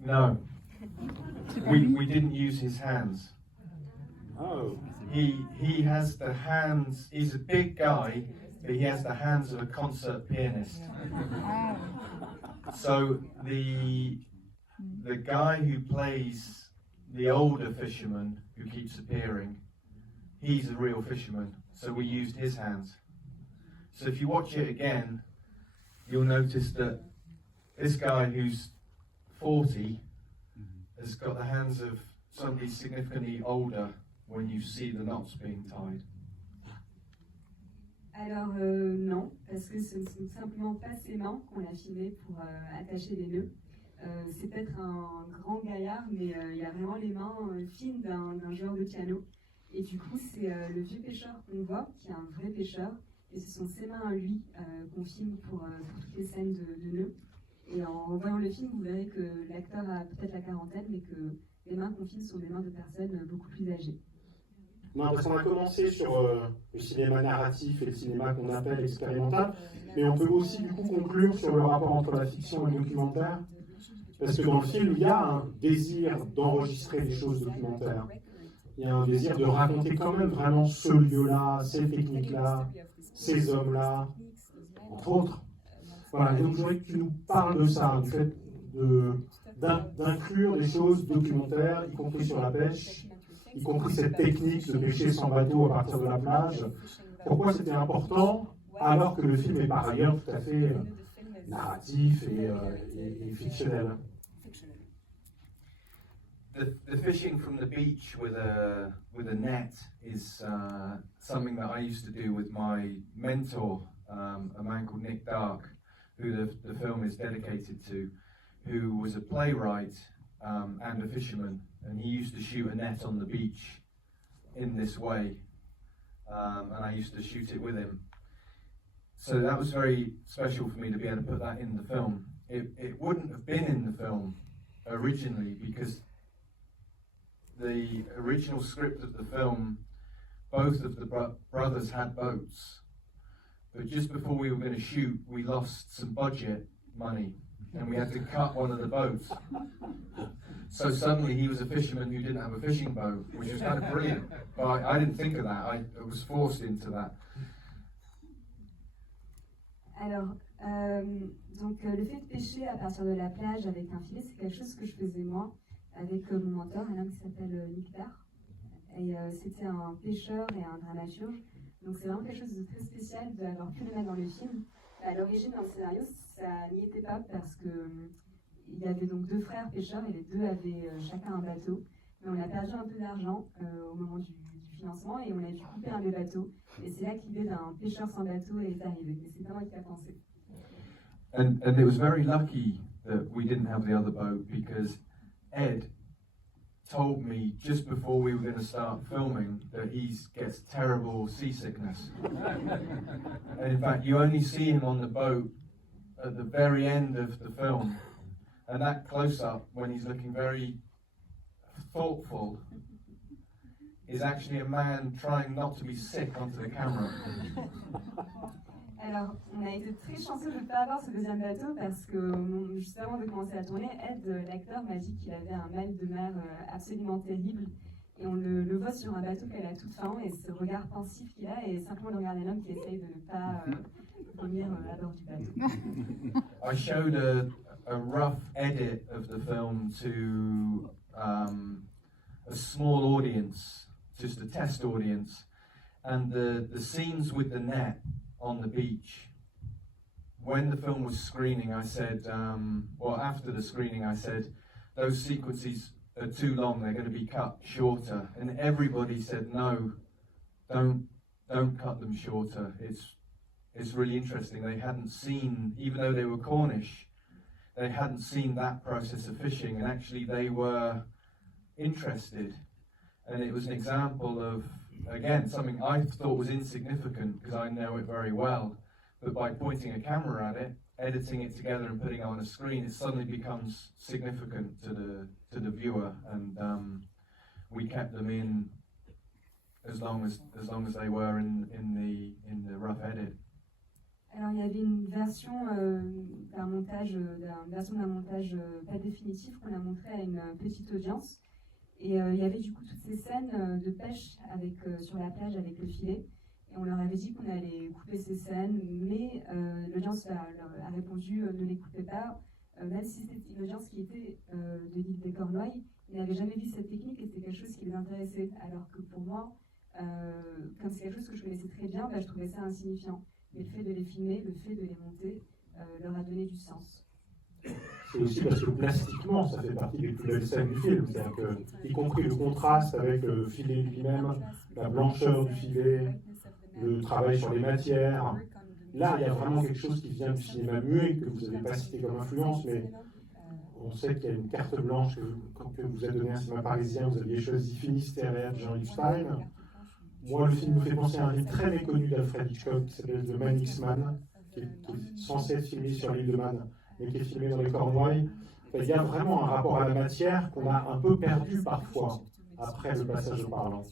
No. We didn't use his hands. Oh. He has the hands, he's a big guy, but he has the hands of a concert pianist. So the guy who plays the older fisherman who keeps appearing, he's a real fisherman, so we used his hands. So if you watch it again, you'll notice that this guy who's 40 has got the hands of somebody significantly older when you see the knots being tied. Alors non, parce que ce ne sont simplement pas ses mains qu'on a filmées pour attacher les nœuds. C'est peut-être un grand gaillard, mais il a vraiment les mains fines d'un joueur de piano. Et du coup, c'est le vieux pêcheur qu'on voit, qui est un vrai pêcheur, et ce sont ses mains à lui qu'on filme pour toutes les scènes de nœuds. Et en voyant le film, vous verrez que l'acteur a peut-être la quarantaine, mais que les mains qu'on filme sont des mains de personnes beaucoup plus âgées. On a commencé sur le cinéma narratif et le cinéma qu'on appelle expérimental, mais on peut aussi du coup conclure sur le rapport entre la fiction et le documentaire, parce que dans le film, il y a un désir d'enregistrer des choses documentaires. Il y a un désir de raconter quand même vraiment ce lieu-là, ces techniques-là, ces hommes-là, entre autres. Voilà, et donc je voudrais que tu nous parles de ça, du fait d'inclure des choses documentaires, y compris sur la pêche, y compris cette technique de pêcher sans bateau à partir de la plage. Pourquoi c'était important, alors que le film est par ailleurs tout à fait narratif et fictionnel. The fishing from the beach with a net is something that I used to do with my mentor, a man called Nick Dark, who the film is dedicated to, who was a playwright and a fisherman, and he used to shoot a net on the beach in this way. and I used to shoot it with him. So that was very special for me to be able to put that in the film. It wouldn't have been in the film originally because the original script of the film, both of the brothers had boats, but just before we were going to shoot, we lost some budget money and we had to cut one of the boats. So suddenly he was a fisherman who didn't have a fishing boat, which was kind of brilliant. But I didn't think of that. I was forced into that. Alors, donc le fait de pêcher à partir de la plage avec un filet, c'est quelque chose que je faisais moi avec mon mentor, un homme qui s'appelle Niktar. Et c'était un pêcheur et un dramaturge. Donc c'est vraiment quelque chose de très spécial d'avoir pu le mettre dans le film. À l'origine, dans le scénario, ça n'y était pas parce que il y avait donc deux frères pêcheurs et les deux avaient chacun un bateau. Mais on a perdu un peu d'argent au moment du financement et on a dû couper un des bateaux. Et c'est là que l'idée d'un pêcheur sans bateau est arrivée. Mais c'est pas moi qui a pensé. And it was very lucky that we didn't have the other boat because Ed told me just before we were going to start filming that he gets terrible seasickness. And in fact, you only see him on the boat at the very end of the film. And that close-up, when he's looking very thoughtful, is actually a man trying not to be sick onto the camera. Alors, on a été très chanceux de ne pas avoir ce deuxième bateau parce que juste avant de commencer à tourner, Ed, l'acteur, m'a dit qu'il avait un mal de mer absolument terrible. Et on le voit sur un bateau qu'elle a toute fin et ce regard pensif qu'il a et simplement de regarder un homme qui essaye de ne pas vomir à bord du bateau. I showed a rough edit of the film to a small audience, just a test audience, and the scenes with the net on the beach. When the film was screening, I said, after the screening, I said, those sequences are too long, they're going to be cut shorter. And everybody said, no, don't cut them shorter. It's really interesting. They hadn't seen, even though they were Cornish, they hadn't seen that process of fishing, and actually they were interested. And it was an example of, again, something I thought was insignificant because I know it very well, but by pointing a camera at it, editing it together and putting it on a screen, it suddenly becomes significant to the viewer, and we kept them in as long as they were in the rough edit. Alors il y avait une version d'un montage pas définitif qu'on a montré à une petite audience. Et il y avait du coup toutes ces scènes de pêche sur la plage avec le filet. Et on leur avait dit qu'on allait couper ces scènes, mais l'audience a répondu ne les coupez pas. Même si c'était une audience qui était de l'île des Cornouailles, ils n'avaient jamais vu cette technique et c'était quelque chose qui les intéressait. Alors que pour moi, comme c'est quelque chose que je connaissais très bien, je trouvais ça insignifiant. Mais le fait de les filmer, le fait de les monter, leur a donné du sens. C'est aussi parce que plastiquement, ça fait partie des plus belles scènes du film, c'est-à-dire que, y compris le contraste avec le filet lui-même, la blancheur du filet, le travail sur les matières. Là, il y a vraiment quelque chose qui vient du cinéma muet, que vous n'avez pas cité comme influence, mais on sait qu'il y a une carte blanche que vous a donnée un cinéma parisien, vous aviez choisi Finistère de Jean-Yves Stein. Moi, le film me fait penser à un livre très méconnu d'Alfred Hitchcock qui s'appelle The Manix Man, qui est censé être filmé sur l'île de Man, mais qui est filmé dans les Cornouailles. Il y a vraiment un rapport à la matière qu'on a un peu perdu parfois après le passage au parlant.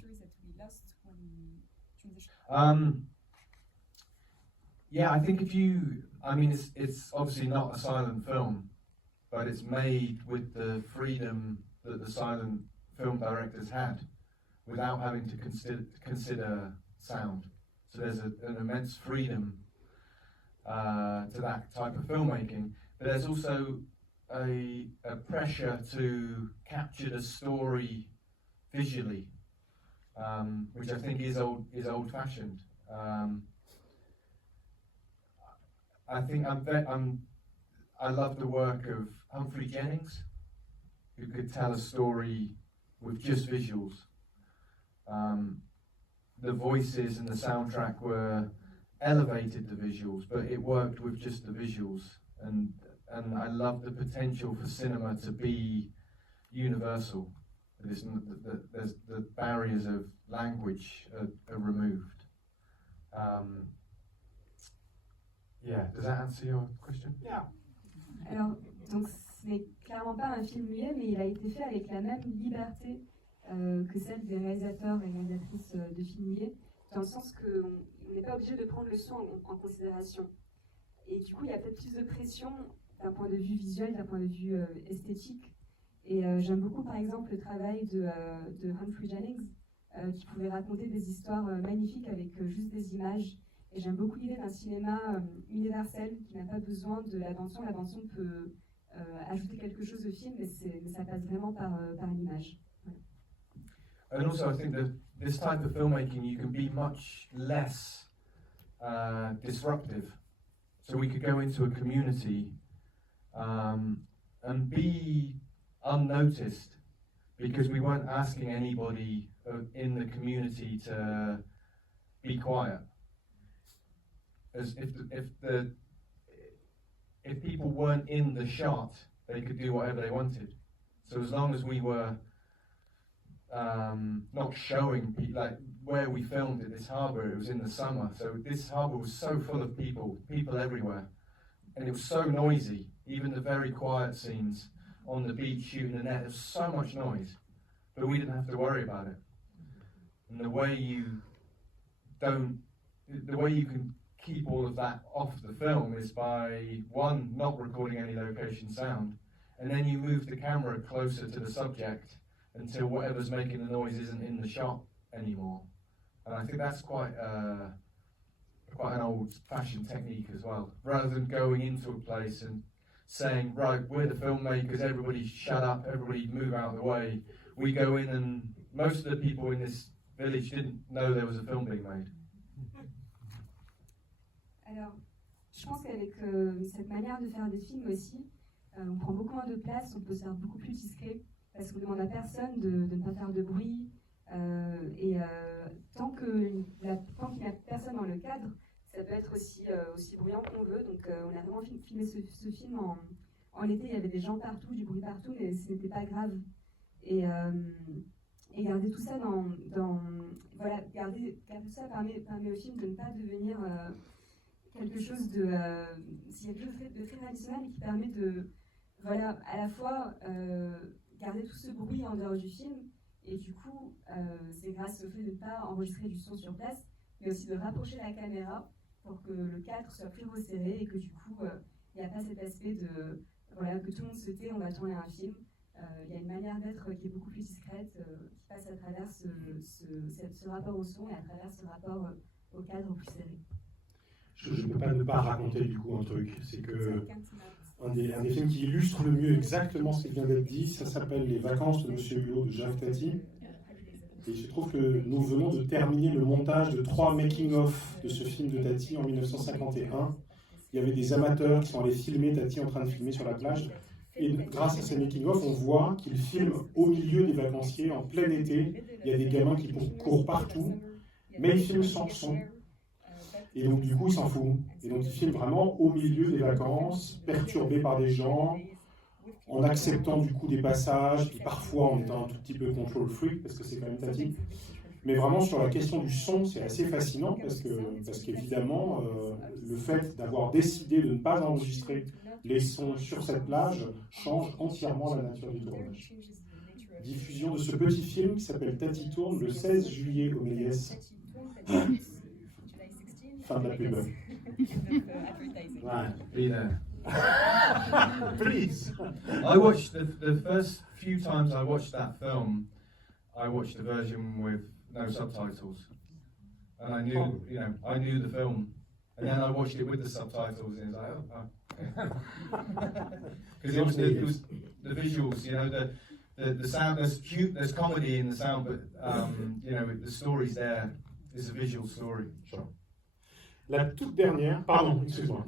Yeah, I think it's obviously not a silent film, but it's made with the freedom that the silent film directors had, without having to consider sound. So there's an immense freedom to that type of filmmaking, but there's also a pressure to capture the story visually, which I think is old-fashioned. I think I love the work of Humphrey Jennings, who could tell a story with just visuals. The voices and the soundtrack elevated the visuals, but it worked with just the visuals. And I love the potential for cinema to be universal. The barriers of language are removed. Yeah, does that answer your question? Yeah. Alors, donc ce n'est clairement pas un film muet, mais il a été fait avec la même liberté que celle des réalisateurs et réalisatrices de films muets, dans le sens qu'on n'est pas obligé de prendre le son en considération. Et du coup, il y a peut-être plus de pression d'un point de vue visuel, d'un point de vue esthétique. Et j'aime beaucoup, par exemple, le travail de Humphrey Jennings, qui pouvait raconter des histoires magnifiques avec juste des images. Et j'aime beaucoup l'idée d'un cinéma universel qui n'a pas besoin de la bande-son. La bande-son peut ajouter quelque chose au film, mais ça passe vraiment par l'image. And also, I think that this type of filmmaking, you can be much less disruptive. So we could go into a community and be unnoticed because we weren't asking anybody in the community to be quiet. As if people weren't in the shot, they could do whatever they wanted. So as long as we were not showing people, like where we filmed at this harbour, it was in the summer, so this harbour was so full of people everywhere, and it was so noisy. Even the very quiet scenes on the beach shooting the net, there was so much noise, but we didn't have to worry about it. And the way you can keep all of that off the film is by, one, not recording any location sound, and then you move the camera closer to the subject until whatever's making the noise isn't in the shot anymore. And I think that's quite an old-fashioned technique as well. Rather than going into a place and saying, right, we're the filmmakers, everybody shut up, everybody move out of the way. We go in, and most of the people in this village didn't know there was a film being made. Alors, je pense qu'avec cette manière de faire des films aussi, on prend beaucoup moins de place, on peut se faire beaucoup plus discret, parce qu'on demande à personne de ne pas faire de bruit, et tant qu'il n'y a personne dans le cadre, ça peut être aussi bruyant qu'on veut. Donc on a vraiment filmé ce film en été, il y avait des gens partout, du bruit partout, mais ce n'était pas grave. Et garder tout ça voilà, garder tout ça permet au film de ne pas devenir quelque chose de très traditionnel, et qui permet de, voilà, à la fois garder tout ce bruit en dehors du film, et du coup c'est grâce au fait de ne pas enregistrer du son sur place, mais aussi de rapprocher la caméra pour que le cadre soit plus resserré, et que du coup il n'y a pas cet aspect de, voilà, que tout le monde se tait, on va tourner un film. Il y a une manière d'être qui est beaucoup plus discrète, qui passe à travers ce rapport au son et à travers ce rapport au cadre plus serré. Je ne peux pas ne pas raconter du coup un truc, c'est que un des films qui illustre le mieux exactement ce qui vient d'être dit, ça s'appelle Les Vacances de Monsieur Hulot de Jacques Tati. Et je trouve que nous venons de terminer le montage de 3 making-of de ce film de Tati en 1951. Il y avait des amateurs qui sont allés filmer Tati en train de filmer sur la plage. Et grâce à ces making-of, on voit qu'il filme au milieu des vacanciers, en plein été. Il y a des gamins qui courent partout, mais il filme sans son. Et donc du coup, il s'en fout. Et donc il filme vraiment au milieu des vacances, perturbé par des gens, en acceptant du coup des passages, puis parfois en étant un tout petit peu control freak, parce que c'est quand même Tati. Mais vraiment sur la question du son, c'est assez fascinant, parce qu'évidemment, le fait d'avoir décidé de ne pas enregistrer les sons sur cette plage change entièrement la nature du tournage. Diffusion de ce petit film qui s'appelle Tati tourne le 16 juillet au Méliès. Fin de la pub. Right, be there. Please. I watched the first few times I watched that film. I watched the version with no subtitles, and I knew the film, and then I watched it with the subtitles, and it was like, because it was the visuals, the sound. There's comedy in the sound, but the story's there. It's a visual story. Sure. La toute dernière, pardon, excuse-moi.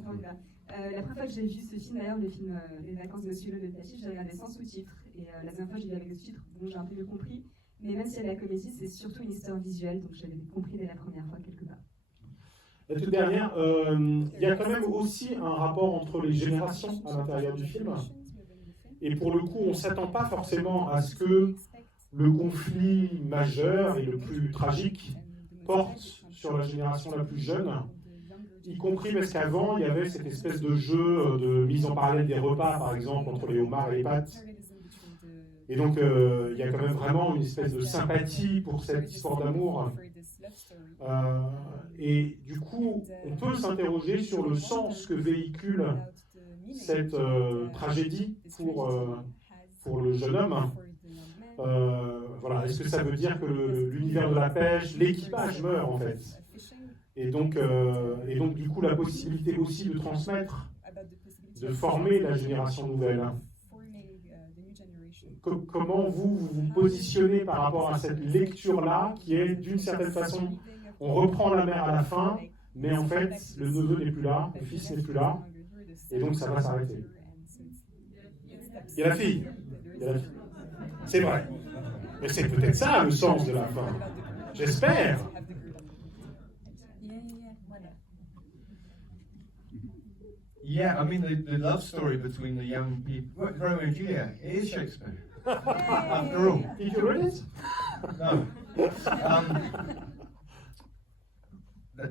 La première fois que j'ai vu ce film, d'ailleurs, le film Les Vacances de Monsieur Hulot de Tati, j'ai regardé sans sous-titres. Et la deuxième fois, j'ai vu avec les sous-titres, donc j'ai un peu mieux compris. Mais même si elle est la comédie, c'est surtout une histoire visuelle, donc j'avais compris dès la première fois quelque part. La toute dernière, il y a quand même aussi un rapport entre les générations à l'intérieur du film. Et pour le coup, on ne s'attend pas forcément à ce que le conflit majeur et le plus tragique porte sur la génération la plus jeune, y compris parce qu'avant, il y avait cette espèce de jeu de mise en parallèle des repas, par exemple, entre les homards et les pâtes. Et donc, il y a quand même vraiment une espèce de sympathie pour cette histoire d'amour. Et du coup, on peut s'interroger sur le sens que véhicule cette tragédie pour le jeune homme. Voilà, est-ce que ça veut dire que l'univers de la pêche, l'équipage meurt en fait? Et donc, du coup, la possibilité aussi de transmettre, de former la génération nouvelle. Comment vous vous positionnez par rapport à cette lecture-là, qui est d'une certaine façon, on reprend la mère à la fin, mais en fait, le neveu n'est plus là, le fils n'est plus là, et donc ça va s'arrêter. Il y a la fille. C'est vrai. Mais c'est peut-être ça le sens de la fin. J'espère. Yeah, I mean the love story between the young people, Romeo and Juliet, it is Shakespeare. After all. Did you read it? No.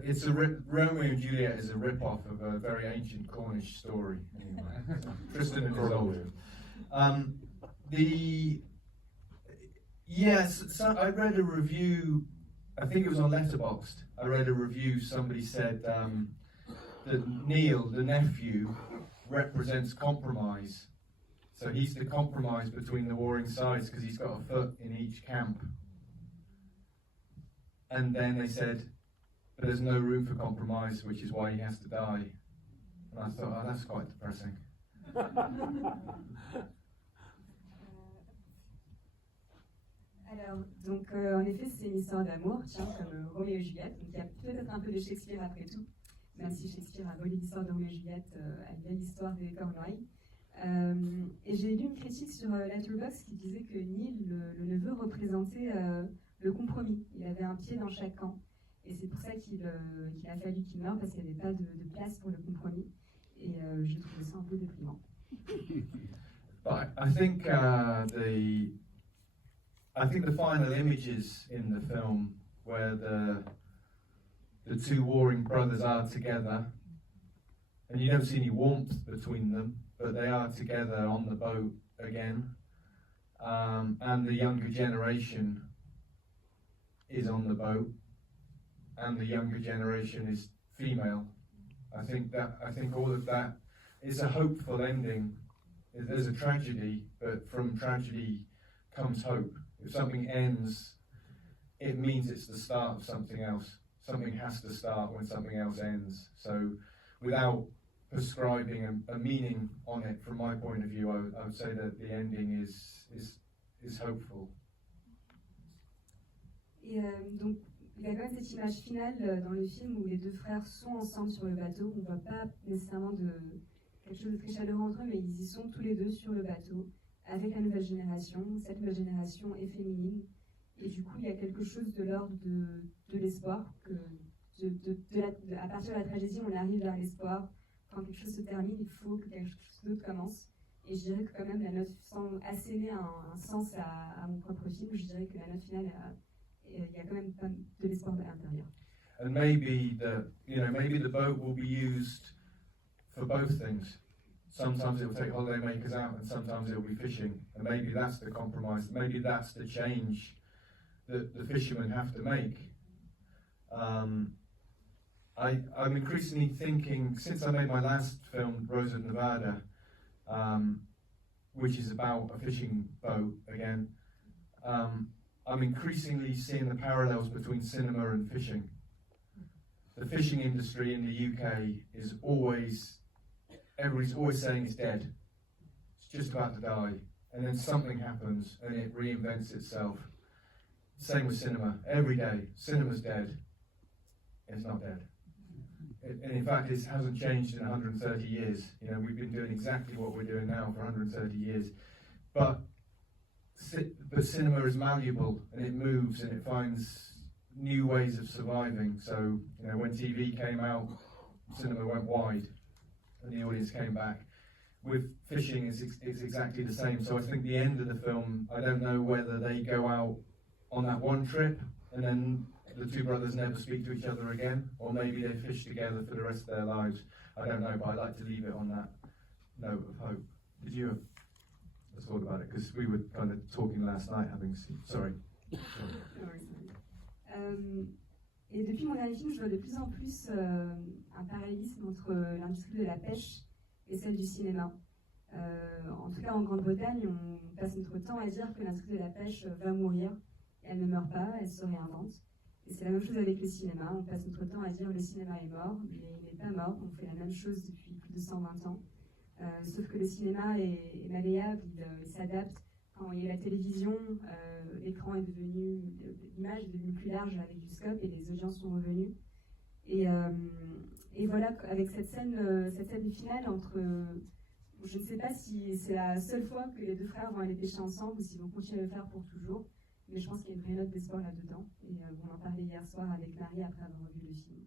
It's Romeo and Juliet is a rip-off of a very ancient Cornish story. Anyway, Tristan and Isolde. So I read a review. I think it was on Letterboxd. I read a review. Somebody said that Neil, the nephew, represents compromise. So he's the compromise between the warring sides because he's got a foot in each camp. And then they said, but there's no room for compromise, which is why he has to die. And I thought, oh, that's quite depressing. Alors, donc en effet, c'est une histoire d'amour, tiens, comme Roméo et Juliette. Donc il y a peut-être un peu de Shakespeare après tout, même si Shakespeare a volé l'histoire de Roméo et Juliette, elle vient l'histoire des Cornouailles. Et j'ai lu une critique sur Letterboxd qui disait que Neil, le neveu, représentait le compromis. Il avait un pied dans chaque camp. Et c'est pour ça qu'il a fallu qu'il meure, parce qu'il n'y avait pas de place pour le compromis. Et j'ai trouvé ça un peu déprimant. But I think the final images in the film where the two warring brothers are together, and you don't see any warmth between them, but they are together on the boat again, and the younger generation is on the boat, and the younger generation is female. I think all of that is a hopeful ending. There's a tragedy, but from tragedy comes hope. If something ends, it means it's the start of something else. Something has to start when something else ends. So without prescribing a meaning on it, from my point of view, I would say that the ending is hopeful. Et donc, il y a quand même cette image finale dans le film où les deux frères sont ensemble sur le bateau. On ne voit pas nécessairement quelque chose de très chaleureux entre eux, mais ils y sont tous les deux sur le bateau avec la nouvelle génération. Cette nouvelle génération est féminine. Et du coup, il y a quelque chose de l'ordre de l'espoir. À partir de la tragédie, on arrive vers l'espoir. Quand quelque chose se termine, il faut que quelque chose d'autre commence. Et je dirais que quand même, la note, sans asséner un sens à mon propre film, je dirais que la note finale, il y a quand même pas de l'espoir à l'intérieur. And maybe the boat will be used for both things. Sometimes it will take holidaymakers out, and sometimes it will be fishing. And maybe that's the compromise. Maybe that's the change that the fishermen have to make. I'm increasingly thinking, since I made my last film, Rose of Nevada, which is about a fishing boat again, I'm increasingly seeing the parallels between cinema and fishing. The fishing industry in the UK is everybody's always saying it's dead. It's just about to die. And then something happens and it reinvents itself. Same with cinema. Every day, cinema's dead. It's not dead. And in fact, it hasn't changed in 130 years. We've been doing exactly what we're doing now for 130 years. But cinema is malleable, and it moves, and it finds new ways of surviving. So, when TV came out, cinema went wide, and the audience came back. With fishing, it's exactly the same. So I think the end of the film, I don't know whether they go out on that one trip, and then the two brothers never speak to each other again, or maybe they fish together for the rest of their lives. I don't know, but I like to leave it on that note of hope. Did you have thought about it? Because we were kind of talking last night, having seen. Sorry. Et depuis mon dernier film, je vois de plus en plus un parallélisme entre l'industrie de la pêche et celle du cinéma. En tout cas, en Grande-Bretagne, on passe notre temps à dire que l'industrie de la pêche va mourir. Elle ne meurt pas, elle se réinvente. Et c'est la même chose avec le cinéma. On passe notre temps à dire que le cinéma est mort, mais il n'est pas mort. On fait la même chose depuis plus de 120 ans. Sauf que le cinéma est malléable, il s'adapte. Quand il y a la télévision, l'écran est devenu, l'image est devenue plus large avec du scope et les audiences sont revenues. Et voilà, avec cette scène finale entre, je ne sais pas si c'est la seule fois que les deux frères vont aller pêcher ensemble ou s'ils vont continuer à le faire pour toujours, mais je pense qu'il y a une vraie note d'espoir là-dedans. Et on en parlait hier soir avec Marie après avoir vu le film.